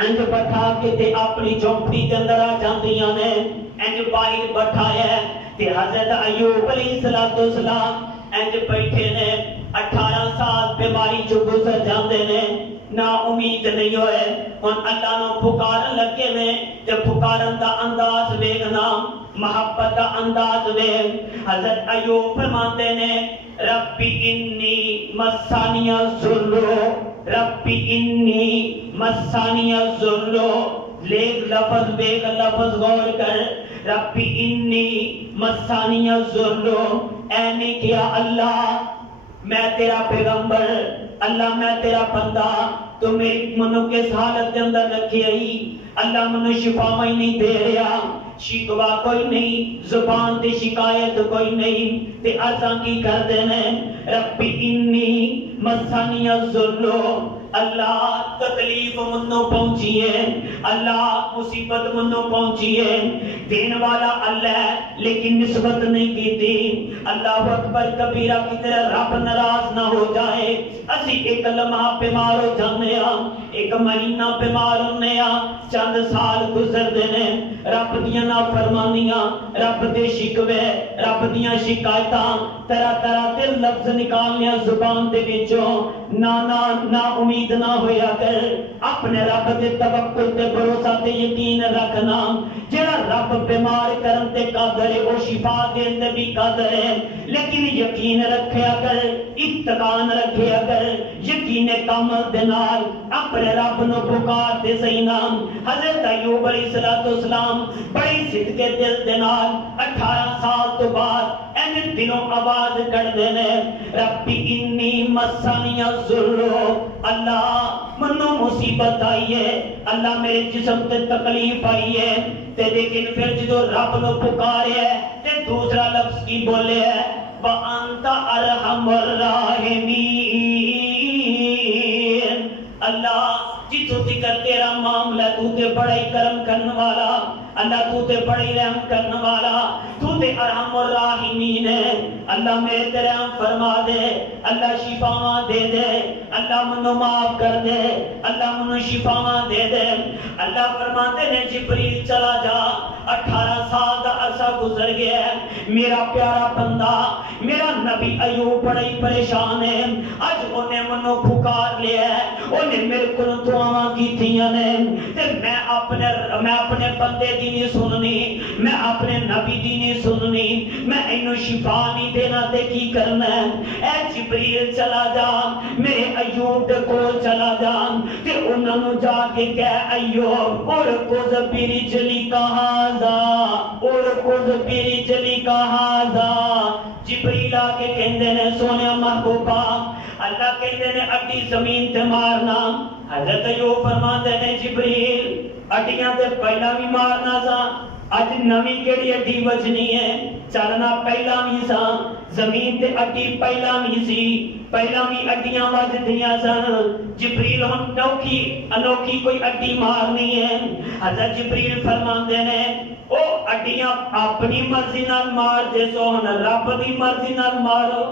انج بٹھا کے تے اپنی جھونپڑی کے اندر آ جاندیاں نے، انج باہر بٹھایا ہے تے حضرت ایوب علیہ السلام انج بیٹھے نے، 18 سال بیماری جو گزر جاندے نے، نا امید نہیں ہوئے، ان اللہ نو پکارن لگے نے، تے پکارن دا انداز ویکھنا، محبت دا انداز ویکھ، حضرت ایوب فرماندے نے ربی انی مسانی الضر، ربی انی مسانی الضر، لیک لفظ بیک لفظ غور کر، ربی انی مسانی الضر، اے نے کیا اللہ میں تیرا پیغمبر، اللہ میں تیرا بندہ، تو میری منو کے حالت کے اندر رکھی آئی، اللہ منو شفا میں نہیں دے رہا، شکوا کوئی نہیں، زبان تے شکایت کوئی نہیں، تے ازاں کی کر دینے ربی انی مسانی الضر، اللہ تکلیف منو پہنچیے، اللہ مصیبت منو پہنچیے، دین والا اللہ لیکن نسبت نہیں کی تھی، اللہ اکبر کبیرہ کی طرح رب ناراض نہ ہو جائے، اسی ایک لمحہ بیمار ہو جانے ایک مہینہ بیمار ہونے چند سال گزر دینے، رب دیاں نافرمانیاں، رب دے شکوے، رب دیاں شکایتاں، طرح طرح دے لفظ نکالنے زبان دے وچوں، نا امید نہ ہویا کر، اپنے رب دے توکل تے بھروسہ تے یقین رکھنا، جڑا رب بیمار کرن تے قادر ہے، او شفا دین تے بھی قادر ہے، لیکن یقین رکھیا کر، اتقان رکھیا کر، یقین کامل دے نال اپنے رب نو پکار دے صحیح نام۔ حضرت ایوب علیہ السلام بڑی صدقے دل دے نال 18 سال تو بعد این دنوں آواز کر دینے ربی انی مسانی الضر، اللہ منو مصیبت آئی ہے، اللہ میرے جسم تے تکلیف آئی ہے، تے لیکن پھر جدو رب نو پکارے ہے تے دوسرا لفظ کی بولے ہے وَأَنْتَ أَرْحَمُ الرَّاحِمِينَ، اللہ جتو تکر تیرا معاملہ تو تے بڑا ہی کرم کرنے والا، اللہ تو تے بڑی رحم کرنے والا، تو تے ارحم الراحمین ہے، اللہ میرے تے رحم فرما دے، اللہ شفاواں دے دے، اللہ منو معاف کر دے، اللہ منو شفاواں دے دے۔ اللہ فرماتے نے جبریل چلا جا، 18 سال دا عرصہ گزر گیا ہے، میرا پیارا بندہ میرا نبی ایوب بڑا ہی پریشان ہے، اج انہیں منو پکار لیا ہے، انہیں میرے کو دعاواں کی تھیاں نے، تے میں اپنے بندے دی نہیں سننی، میں اپنے نبی دی نہیں سننی، میں انہوں شفا نہیں دینا تے کی کرنا ہے۔ اے جبریل چلا جا، میرے ایوب دے کول چلا جا، تے انہوں نے جا کے کہہ ایوب ارکض برجلک ھذا، ارکض برجلک ھذا۔ جبریل آ کے کہندے نے سونے محبوبہ، اللہ کہندے نے اڈی زمین تے مارنا، حضرت ایوب فرماندے نے جبریل اڈیاں تے پہلا بھی مارنا سا، اج نوی کیڑی اڈی وجنی ہے، چلنا پہلا بھی سا، زمین تے اڈی پہلا بھی سی، پہلا بھی اڈیاں وجدیاں سن، جبریل ہم انوکھی کوئی اڈی مارنی ہے۔ حضرت جبریل فرماندے نے او اڈیاں اپنی مرضی نال مار دے سو، ہن رب دی مرضی نال مارو،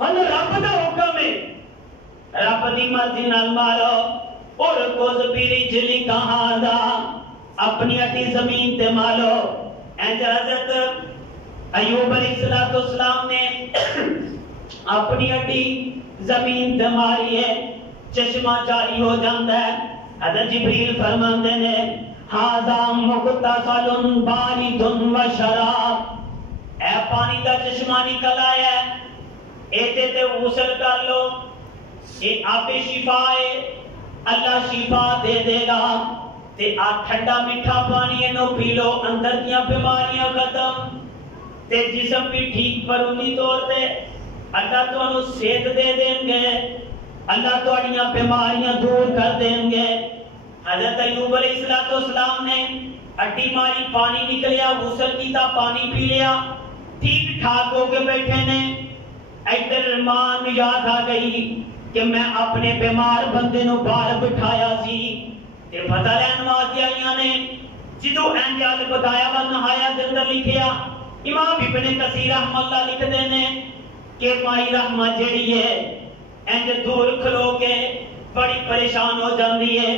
ہن رب دا حکم ہے، رب دی مرضی نال مارو۔ اور کوز برجلک ھذا، اپنی اٹی زمین تے مارو۔ اینج حضرت ایوب علیہ السلام نے اپنی اٹی زمین تے ماری ہے، چشمہ جاری ہو جاندہ ہے۔ حضرت جبریل فرماندے نے ھذا مغتسل بارد و شراب، اے پانی دا چشمہ نکل آیا ہے، ایتے تے غسل کر لو، یہ آپ شفا ہے، اللہ شفا دے دے گا، تے آ ٹھنڈا میٹھا پانی انو پی لو، اندر دیاں بیماریاں ختم، تے جسم بھی ٹھیک برونی طور تے اللہ تو انو صحت دے دیں گے، اللہ تو اڑیاں بیماریاں دور کر دیں گے۔ حضرت ایوب علیہ السلام نے اٹی ماری، پانی نکلیا، غسل کیتا، پانی پی لیا، ٹھیک ٹھاک ہو کے بیٹھے نے۔ ادھر مان یاد آ گئی کہ میں اپنے بیمار بندے نو باہر بٹھایا سی، تے پتہ لین واسطے آئیاں نے، جدو انجال بتایا وا نہایا دے اندر لکھیا، امام ابن کثیر رحمہ اللہ لکھتے نے کہ مائی رحمہ جڑی ہے انج دور کھلو کے بڑی پریشان ہو جاندی ہے،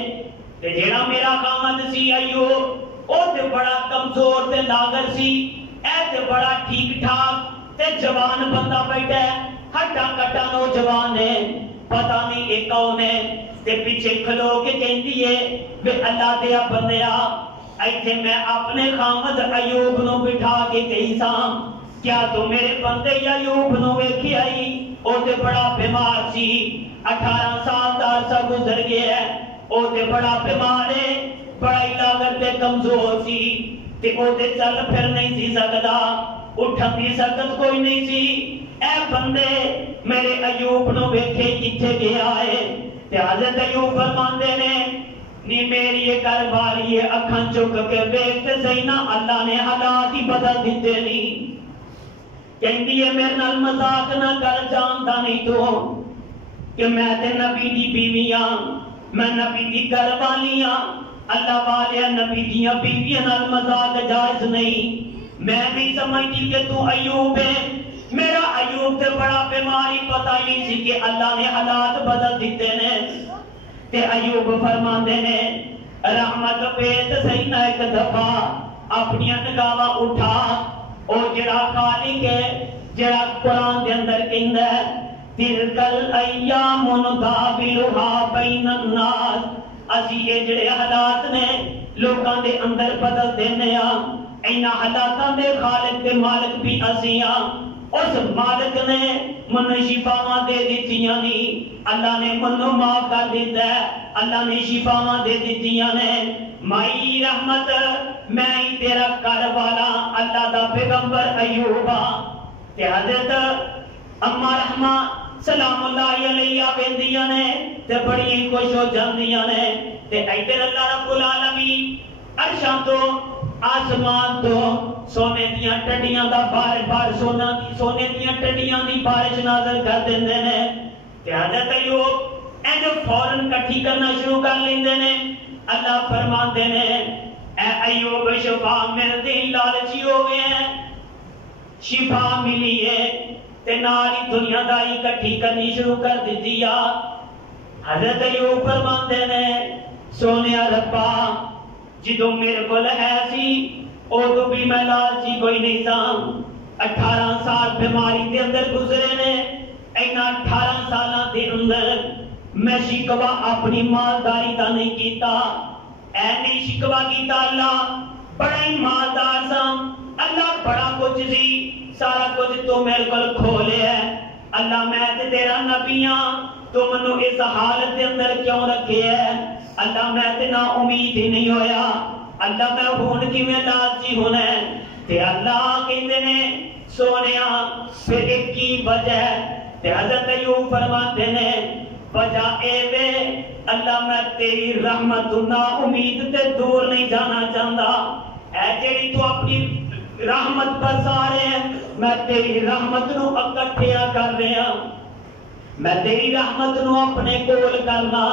تے جیڑا میرا خامد سی ایوب او تے بڑا کمزور تے لاغر سی، اے تے بڑا ٹھیک ٹھاک تے جوان بندہ بیٹھا ہے، ہٹا کٹا نوجوان ہے، پتہ نہیں ایک کون ہے، تے پیچھے کھلو کے کہندی ہے کہ اللہ دیا بندیا ایتھے میں اپنے خامد ایوب نو بٹھا کے کہی ساں، کیا تو میرے بندے ایوب نو ویکھی آئی، او تے بڑا بیمار سی، 18 سال دا عرصہ گزر گیا ہے، او تے بڑا بیمار ہے، بڑا لاغر تے کمزور سی، تے او تے چل پھر نہیں سی سکدا، اٹھن دی سکت کوئی نہیں سی، اے بندے میرے ایوب نو ویکھے کتھے گیا ہے؟ تے حضرت ایوب فرماندے نے نی میری یہ کر باری ہے، اکھاں چک کے ویکھتے صحیح نہ، اللہ نے حالات ہی بدل دیتے نہیں، کہندی ہے میرے نال مذاق نہ کر، جاندا نہیں تو کہ میں تے نبی دی بیویاں، میں نبی دی گھر والیاں، اللہ والے نبی دیاں بیویاں نال مذاق جائز نہیں، میں نہیں سمجھتی کہ تو ایوب ہے، میرا ایوب تے بڑا بیماری پتہ ہی نہیں سی کہ اللہ نے حالات بدل دیتے نے۔ تے ایوب فرماندے نے رحمت پیت صحیح نہ ایک دفعہ اپنی نگاہاں اٹھا، او جڑا خالق ہے، جڑا قرآن دے اندر کہندا ہے تلک الایام نداولھا بین الناس، اسی یہ جڑے حالات نے لوکاں دے اندر بدل دینے ہاں، اینا حالاتاں دے خالق تے مالک بھی اسی ہاں، اس مالک نے منو شفاواں دے دیتیاں نہیں، اللہ نے منو معاف کر دیتا ہے، اللہ نے شفاواں دے دیتیاں نے۔ مائی رحمت میں ہی تیرا کر والا اللہ دا پیغمبر ایوبا، تے حضرت اما رحمہ سلام اللہ علیہ ویندیاں نے تے بڑی خوش ہو جاندیاں نے، تے ادھر اللہ رب العالمین عرشاں تو آسمان تو سونے دیاں ٹڈیاں دا بار سونے دیاں ٹڈیاں دی بارش نازل کر دیندے نے، تے حضرت ایوب اینو فوراً کٹھی کرنا شروع کر لیندے نے۔ اللہ فرماندے نے اے ایوب شفا ملدی لالچی ہو گئے ہیں، شفا ملی ہے تے ناری دنیا داری کٹھی کرنی شروع کر دیتی یا حضرت ایوب فرماندے نے سونیا ربا جدو میرے کول ہے سی ادو بھی میں لالچی کوئی نہیں سا، 18 سال بیماری دے اندر گزرے نے، اینا 18 سالاں دے اندر میں شکوا اپنی مالداری دا نہیں کیتا، اے نہیں شکوا کیتا اللہ بڑا ہی مالدار سا، اللہ بڑا کچھ سی، سارا کچھ تو میرے کول کھولے ہے، اللہ میں تے تیرا نبی ہاں تو منو اس حالت دے اندر کیوں رکھے ہے، اللہ میں تے نا امید ہی نہیں ہویا، اللہ میں ہون کی میں لالچی ہونا ہے تے اللہ کہندے نے سونیا پھر ایک کی وجہ تے حضرت ایوب فرماتے نے وجہ اے وے اللہ میں تیری رحمت نا امید تے دور نہیں جانا چاہتا، اے جیڑی تو اپنی رحمت برسا رہے ہیں میں تیری رحمت نو اکٹھیا کر رہا، میں تیری رحمت نو اپنے کول کرنا،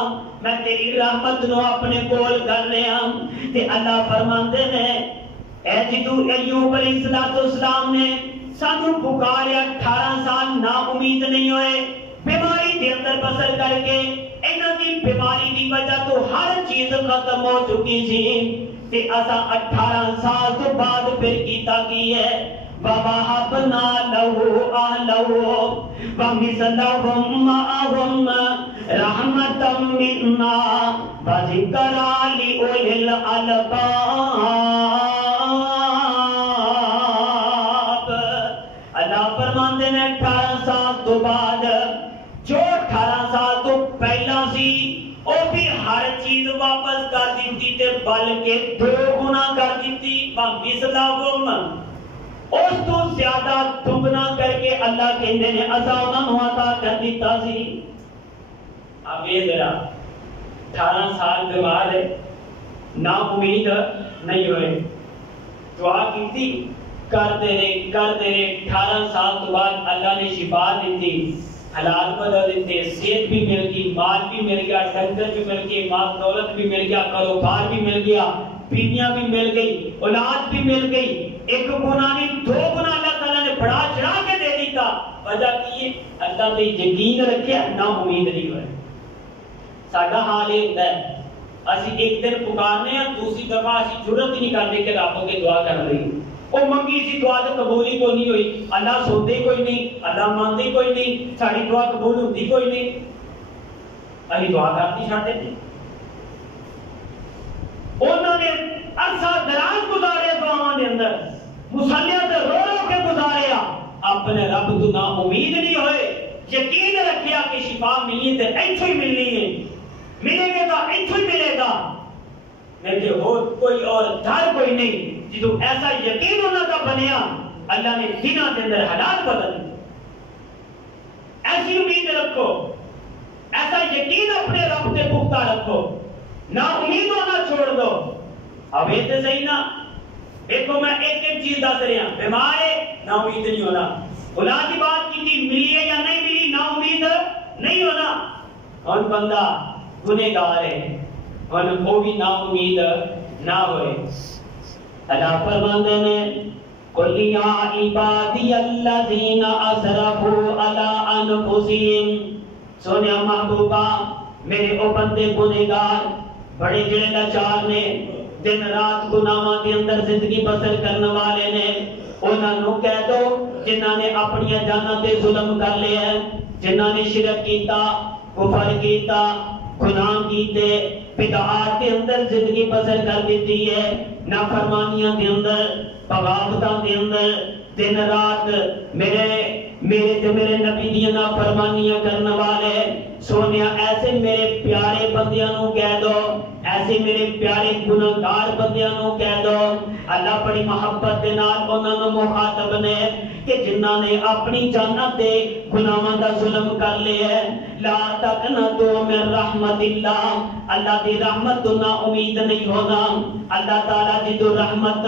میں تیری رحمت نو اپنے کول کر رہا، تے اللہ فرماندے نے اے جدو ایوب علیہ السلام نے سانو پکاریا 18 سال نا امید نہیں ہوئے، بیماری دے اندر بسر کر کے انہاں دی بیماری دی وجہ تو ہر چیز ختم ہو چکی سی تے اسا 18 سال تو بعد پھر کیتا کی ہے وَوَهَبْنَا لَهُ أَهْلَهُ وَمِثْلَهُم مَّعَهُمْ رَحْمَةً مِّنَّا وَذِكْرَىٰ لِأُولِي الْأَلْبَابِ۔ اللہ فرماندے نے 18 سال تو بعد جو 18 سال تو پہلا سی وہ بھی ہر چیز واپس کر دیتی تے بلکہ 2 گنا کر دیتی وَمِثْلَهُم اس تو زیادہ دگنا کر کے اللہ کہندے نے انہاں نوں عطا کر دیتا سی۔ اب یہ ذرا 18 سال بیمار ہے نا امید نہیں ہوئے، دعا کیتی کرتے رہے 18 سال تو بعد اللہ نے شفا دیتی، حالات بدل دیتے، صحت بھی مل گئی، مال بھی مل گیا، ڈنگر بھی مل گئی، مال دولت بھی مل گیا، کاروبار بھی مل گیا، بیویاں بھی مل گئی، اولاد بھی مل گئی، 1 گنا نہیں 2 گنا اللہ تعالیٰ نے بڑا چڑھا کے دے دیتا، وجہ کی اللہ پہ یقین رکھیا نا امید نہیں ہوئے۔ ساڈا حال یہ ہوتا ہے اسی ایک دن پکارنے ہیں دوسری دفعہ اسی جرت ہی نہیں کرنے کے رب کے دعا کر رہی وہ منگی سی دعا تو قبول ہی کوئی نہیں ہوئی، اللہ سنتے کوئی نہیں، اللہ مانتے کوئی نہیں، ساری دعا قبول ہوتی کوئی نہیں، ابھی دعا کرتی چھاڑتے تھے۔ انہوں نے عرصہ دراز گزارے دعاواں دے اندر، مصلیاں تے رو رو کے گزاریا، اپنے رب تو نا امید نہیں ہوئے، یقین رکھیا کہ شفا ملی تے ایتھے ہی ملنی ہے، ملے گا تو ایتھے ہی ملے گا، نہیں کہ ہو کوئی اور ڈر کوئی نہیں۔ جدو ایسا یقین ہونا کا بنیا اللہ نے دنوں کے اندر حالات بدل دیے۔ ایسی امید رکھو، ایسا یقین اپنے رب سے پختہ رکھو، نا امید ہونا چھوڑ دو۔ اب یہ تو صحیح نا، دیکھو میں ایک چیز دس رہا، بیمار ہے نا امید نہیں ہونا، اولاد کی بات کی تھی ملی ہے یا نہیں ملی نا امید نہیں ہونا، اور بندہ گنہگار ہے اور وہ بھی نا امید نہ ہوئے۔ اللہ فرماندے نے قُلْ يَا عِبَادِيَ الَّذِينَ أَسْرَفُوا عَلَىٰ أَنفُسِهِمْ، سونیا محبوبہ میرے او بندے گنہگار بڑے جڑے لاچار نے، دن رات گناہاں دے اندر زندگی بسر کرنے والے نے، انہاں نوں کہہ دو جنہاں نے اپنی جاناں تے ظلم کر لیا ہے، جنہاں نے شرک کیتا، کفر کیتا، گناہ کیتے، بدعات کے اندر زندگی بسر کر دیتی ہے، نافرمانیاں دے اندر، بغاوتاں دے اندر دن رات میرے نبی دی نافرمانیاں کرنے والے، سونیا ایسے میرے پیارے بندیاں نوں کہہ دو، ایسے میرے پیارے گناہگار بندیاں نوں کہہ دو، اللہ بڑی محبت دے نال انہاں نوں مخاطب نے کہ جنہاں نے اپنی جانت دے گناہاں دا ظلم کر لیا ہے، لا تقنطوا من رحمت اللہ، اللہ دی رحمت تو نا امید نہیں ہونا۔ اللہ تعالیٰ جدو رحمت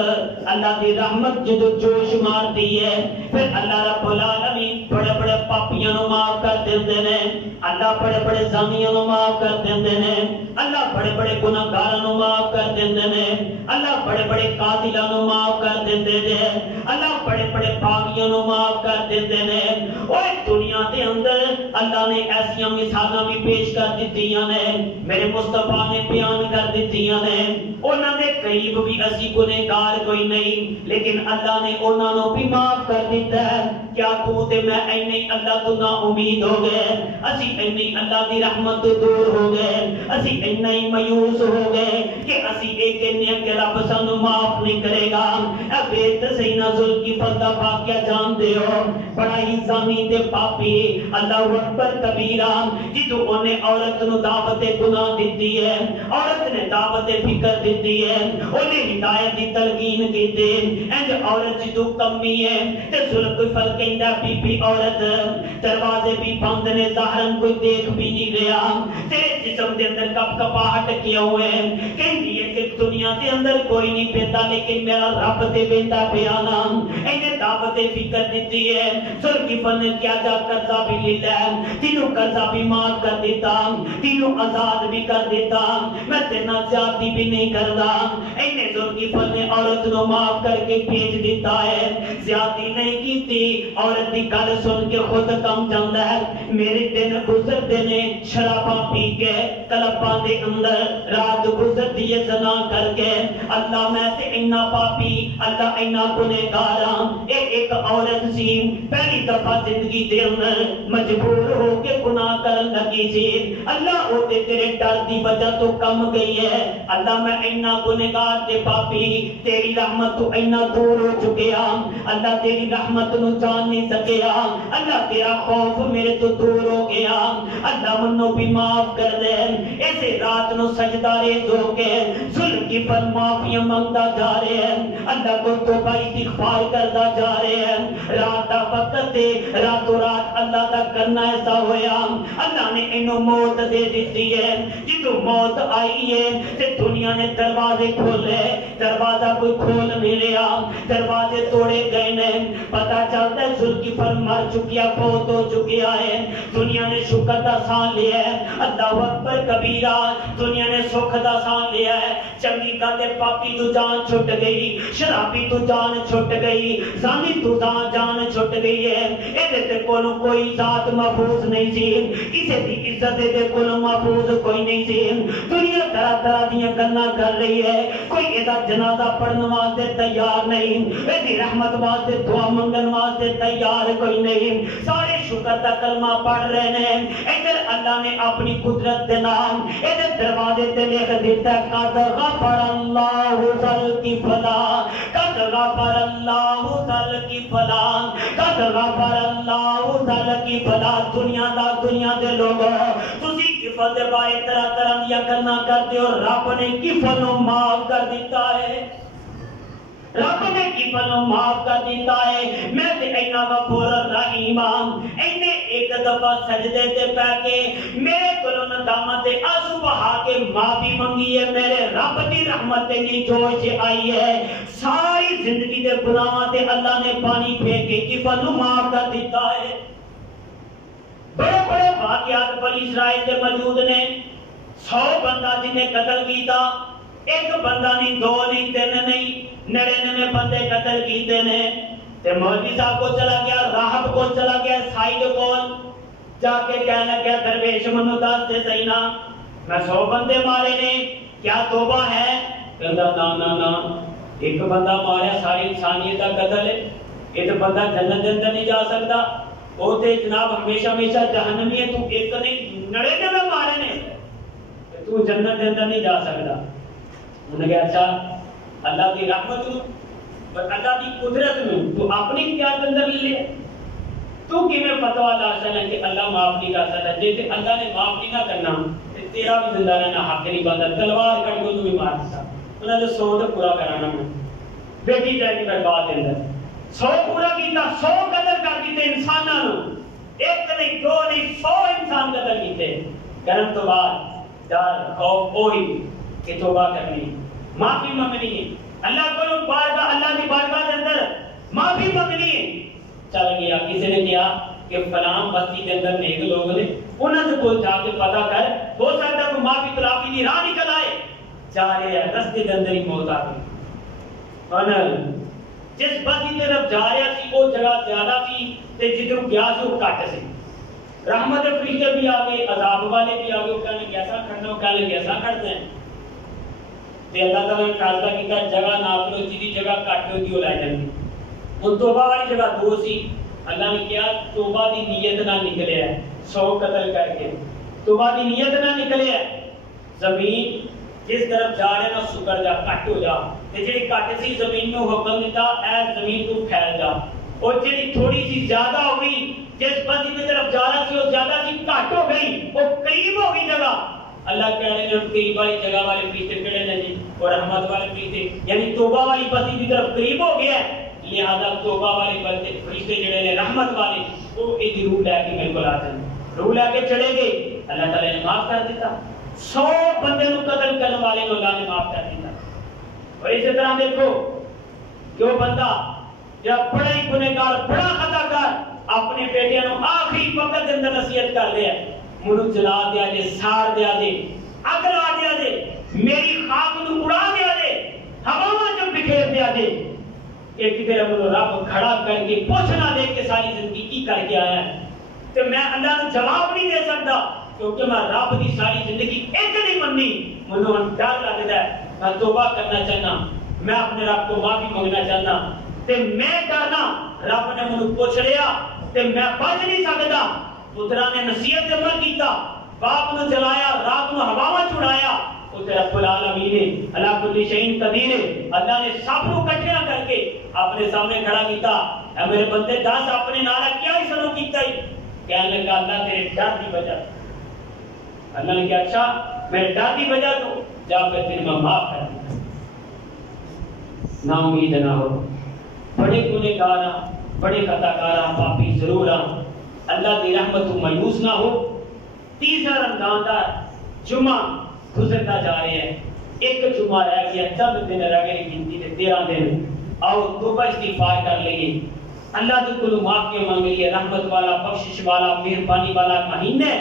جدو جوش مارتی ہے پھر اللہ رب العالمین بڑے بڑے پاپیاں نو معاف کر دیندے نے، اللہ بڑے بڑے زانیاں نو معاف کر دیندے نے، اللہ بڑے بڑے گناہگاراں نو معاف کر دیندے نے اللہ بڑے بڑے قاتلاں نو معاف کر دیندے نے اللہ بڑے بڑے باغیاں نو معاف کر دیندے نے اوے دنیا دے اندر اللہ نے ایسیاں مثالاں بھی پیش کر دتیاں نے میرے مصطفیٰ نے بیان کر دتیاں نے انہاں دے قریب بھی اسی گنہگار کوئی نہیں لیکن اللہ نے انہاں نو بھی معاف کر دیتا ہے کیا تو تے میں اینے اللہ تو نا امید ہو گئے اسی اینے اللہ دی رحمت تو دور ہو گئے اسی اینے مایوس ہو گئے کہ اسی ایک کہنے کہ رب سانو معاف نہیں کرے گا اے بیت سینا ذوالقفل دا واقعہ جان دے ہو بڑا ہی زانی تے پاپی اللہ اکبر کبیرہ جدو انہیں عورت نو دعوت گناہ دیتی ہے عورت نے دعوت فکر دیتی ہے انہیں ہدایت دی تلقین کی دے انج عورت جدو کمی ہے تے ذوالقفل کہندا بی بی عورت دروازے بھی بند نے ظاہرن کوئی دیکھ بھی نہیں رہا تیرے جسم دے اندر کپ کپاہٹ کیا ہوئے کہندی ہے کہ دنیا دے اندر کوئی نہیں پیتا لیکن میرا رب تے بیندا پیانا انہیں دعوت فکر دیتی ہے ذوالقفل نے کیا جا قرضہ بھی لے لیا تینوں قرضہ بھی معاف کر دیتا تینوں آزاد بھی کر دیتا میں تینا زیادتی بھی نہیں کردا انہیں ذوالقفل نے عورت نو معاف کر کے بھیج دیتا ہے زیادتی نہیں کی تھی عورت دی گل سن کے خود کم جاندا ہے میرے دن گزرتے نے شراباں پی کے کلباں دے اندر رات گزرتی ہے زنا کر کے اللہ میں تے اینا پاپی اللہ اینا گنہگاراں ایک عورت سی پہلی دفعہ زندگی دے اندر مجبور ہو کے گناہ کرن لگی سی اللہ او تے تیرے ڈر دی وجہ تو کم گئی ہے اللہ میں اینا گنہگار تے پاپی تیری رحمت تو اینا دور ہو چکیا اللہ تیری رحمت نو جان نہیں سکیا اللہ تیرا خوف میرے تو دور ہو گیا اللہ منو بھی معاف کر دے ایسے رات نو سجدہ ریز ہو کے ذوالقفل معافیاں مانگتا جا رہے ہیں اللہ کو توبہ استغفار کرتا جا رہے ہیں رات دا وقت دے راتوں رات اللہ دا کرنا ایسا ہویا اللہ نے انہوں موت دے دیتی ہے جدو موت آئی ہے تے دنیا نے دروازے کھولے دروازہ کوئی کھول نہیں لیا دروازے توڑے گئے نے پتا چلتا ہے ذوالقفل مر چکیا فوت ہو چکیا ہے دنیا نے شکر دا سان لیا ہے اللہ اکبر کبیرہ دنیا نے سکھ دا سان لیا ہے چنگی گاتے پاپی تو جان چھٹ گئی شرابی تو جان چھٹ گئی زانی تو جان چھٹ گئی ہے ایدے تے کولوں کوئی ذات محفوظ نہیں سی کسے دی عزت دے کولوں محفوظ کوئی نہیں سی دنیا طرح طرح دیاں گلنا کر رہی ہے کوئی ایدہ جنازہ پڑھنے واسطے تیار نہیں ایدی رحمت واسطے دعا منگن واسطے تیار کوئی نہیں سارے شکر دا کلمہ پڑھ رہے ہیں ادھر اللہ نے اپنی قدرت دے نام ادھر دروازے تے لکھ دیتا ہے قد غفر اللہ ذوالقفل قد غفر اللہ ذوالقفل قد غفر اللہ ذوالقفل دنیا دے لوگوں تسی قفل دے بارے طرح طرح دیا کرنا کرتے ہو رب نے قفل نو معاف کر دیتا ہے رب نے قفل نو معاف کر دیتا ہے میں تے اینا غفور الرحیم اینے ایک دفعہ سجدے تے پہ کے میرے کولوں ندامت آنسو بہا کے معافی منگی ہے میرے رب دی رحمت دی جوش آئی ہے ساری زندگی دے گناہاں تے اللہ نے پانی پھینک کے قفل نو معاف کر دیتا ہے بڑے بڑے واقعات بنی اسرائیل دے موجود نے 100 بندہ جنہیں قتل کیتا ایک بندہ نہیں دو نہیں تین نہیں 99 بندے قتل کیتے نے تے مولوی صاحب کو چلا گیا راہب کو چلا گیا سائید کو جا کے کہنے لگا درویش منو دس دے سینا میں 100 بندے مارے نے کیا توبہ ہے کہندا نا ایک بندہ ماریا ساری انسانیت کا قتل ہے ایک بندہ جنت دے اندر نہیں جا سکتا او تے جناب ہمیشہ جہنمی ہے تو ایک نہیں 99 مارے نے تو جنت دے اندر نہیں جا سکتا انہوں نے کہا اچھا اللہ کی رحمت اور اللہ کی قدرت میں تو اپنی اختیار اندر لے لے تو میں فتوا لا سکتا کہ اللہ معاف نہیں کر سکتا جیسے اللہ نے معاف نہیں نہ کرنا تیرا بھی زندہ رہنا حق نہیں بنتا تلوار کٹ کو تو بھی مار سکتا انہوں نے 100 تو پورا کرانا میں بیٹی جائے گی برباد اندر 100 پورا کیتا 100 قتل کر دیتے انسانوں ایک نہیں دو نہیں 100 انسان قتل کیتے کرن تو بعد ڈر خوف ہوئی کہ توبہ کرنی معافی منگنی ہے اللہ کو بارگاہ اللہ کی بارگاہ کے اندر معافی منگنی ہے چل گیا کسی نے کیا کہ فلاں بستی کے اندر نیک لوگ نے انہوں نے کوئی جا کے پتا کر ہو سکتا ہے معافی تلافی کی راہ نکل آئے جا رہے ہیں رستے کے اندر ہی موت آ گئی اور جس بستی طرف جا رہا سی وہ جگہ زیادہ سی تے جدھر گیا سی وہ گھٹ سی رحمت کے فرشتے بھی آ گئے عذاب والے بھی آ گئے وہ کہنے کیسا کھڑنا وہ کہنے کیسا کھڑتے ہیں تے اللہ تعالیٰ نے فیصلہ کیتا جگہ ناپ لو جدی جگہ گھٹ ہوتی وہ لے جائیں وہ توبہ والی جگہ دو سی اللہ نے کیا توبہ دی نیت نہ نکلے ہے 100 قتل کر کے توبہ دی نیت نہ نکلے ہے زمین جس طرف جا رہے نا سکر جا کٹ ہو جا تے جڑی کٹ سی زمین میں حکم دیتا اے زمین تو پھیل جا اور جڑی تھوڑی سی زیادہ ہو گئی جس بستی کی طرف جا رہا سی وہ زیادہ سی کٹ ہو گئی وہ قریب ہو گئی جگہ اللہ کہہ رہے ہیں قریب والی جگہ والے فرشتے کھڑے ہیں جی اور رحمت والے فرشتے یعنی توبہ والی بستی کی طرف قریب ہو گیا ہے لہذا توبہ والے فرشتے جڑے نے رحمت والے وہ ایک روح لے کے میرے کو آ جائیں روح لے کے چلے گئے اللہ تعالیٰ نے معاف کر دیتا 100 بندے کو قتل کرنے والے کو اللہ نے معاف کر دیتا اور اسی طرح دیکھو جو بندہ جب بڑا ہی گنہگار بڑا خطا کار اپنے بیٹے نو آخری وقت کے اندر نصیحت کر لیا منو جلا دیا جے ساڑ دیا جے اگ لا دیا جے میری خاک نو اڑا دیا جے ہواواں چ بکھیر دیا جے ایک پھر منو رب کھڑا کر کے پوچھنا دے کہ ساری زندگی کی کر کے آیا ہے کہ میں اللہ کو جواب نہیں دے سکتا کیونکہ میں رب کی ساری زندگی ایک نہیں مننی منو ڈر لگتا ہے میں توبہ کرنا چاہنا میں اپنے رب کو معافی مانگنا چاہنا تے میں کرنا رب نے منو پوچھ لیا تے میں بچ نہیں سکتا پترا نے نصیحت عمل کیتا باپ نے جلایا رات کو ہواواں چھڑایا تو رب العالمین نے اللہ کل شیء قدیر اللہ نے سب کو اکٹھا کر کے اپنے سامنے کھڑا کیتا اے میرے بندے دس اپنے نال کیا ہی سلوک کیتا ہی کہنے لگا اللہ تیرے ڈر کی وجہ اللہ نے کہا اچھا میں ڈر کی وجہ تو جا پھر تیرے میں معاف کر دیا نا امید نہ ہو بڑے گنہگار بڑے خطا کار پاپی ضرور اللہ کی رحمت تو مایوس نہ ہو تیسرا رمضان دا جمعہ گزرتا جا رہے ہیں ایک جمعہ رہ گیا چند دن رہ گئے گنتی کے 13 دن آؤ توبہ استغفار کر لئے اللہ تو کلو معافی مانگ لیے رحمت والا بخشش والا مہربانی والا مہینے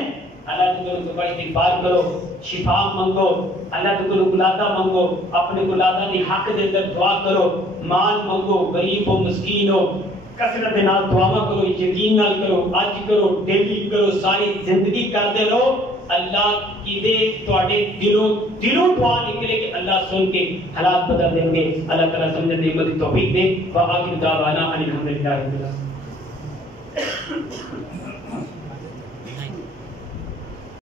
اللہ تو کلو توبہ استغفار کرو شفا مانگو اللہ تو کلو گلادہ مانگو اپنے گلادہ کی حق دے اندر دعا کرو مال مانگو غریب ہو مسکین ہو کثرت نال دعا کرو یقین نال کرو اج کرو ڈیلی کرو ساری زندگی کرتے رہو اللہ کی دے تواڈے دلوں دعا نکلے کہ اللہ سن کے حالات بدل دیں گے اللہ تعالی سمجھنے کی توفیق دے واخر دعوانا ان الحمدللہ رب العالمین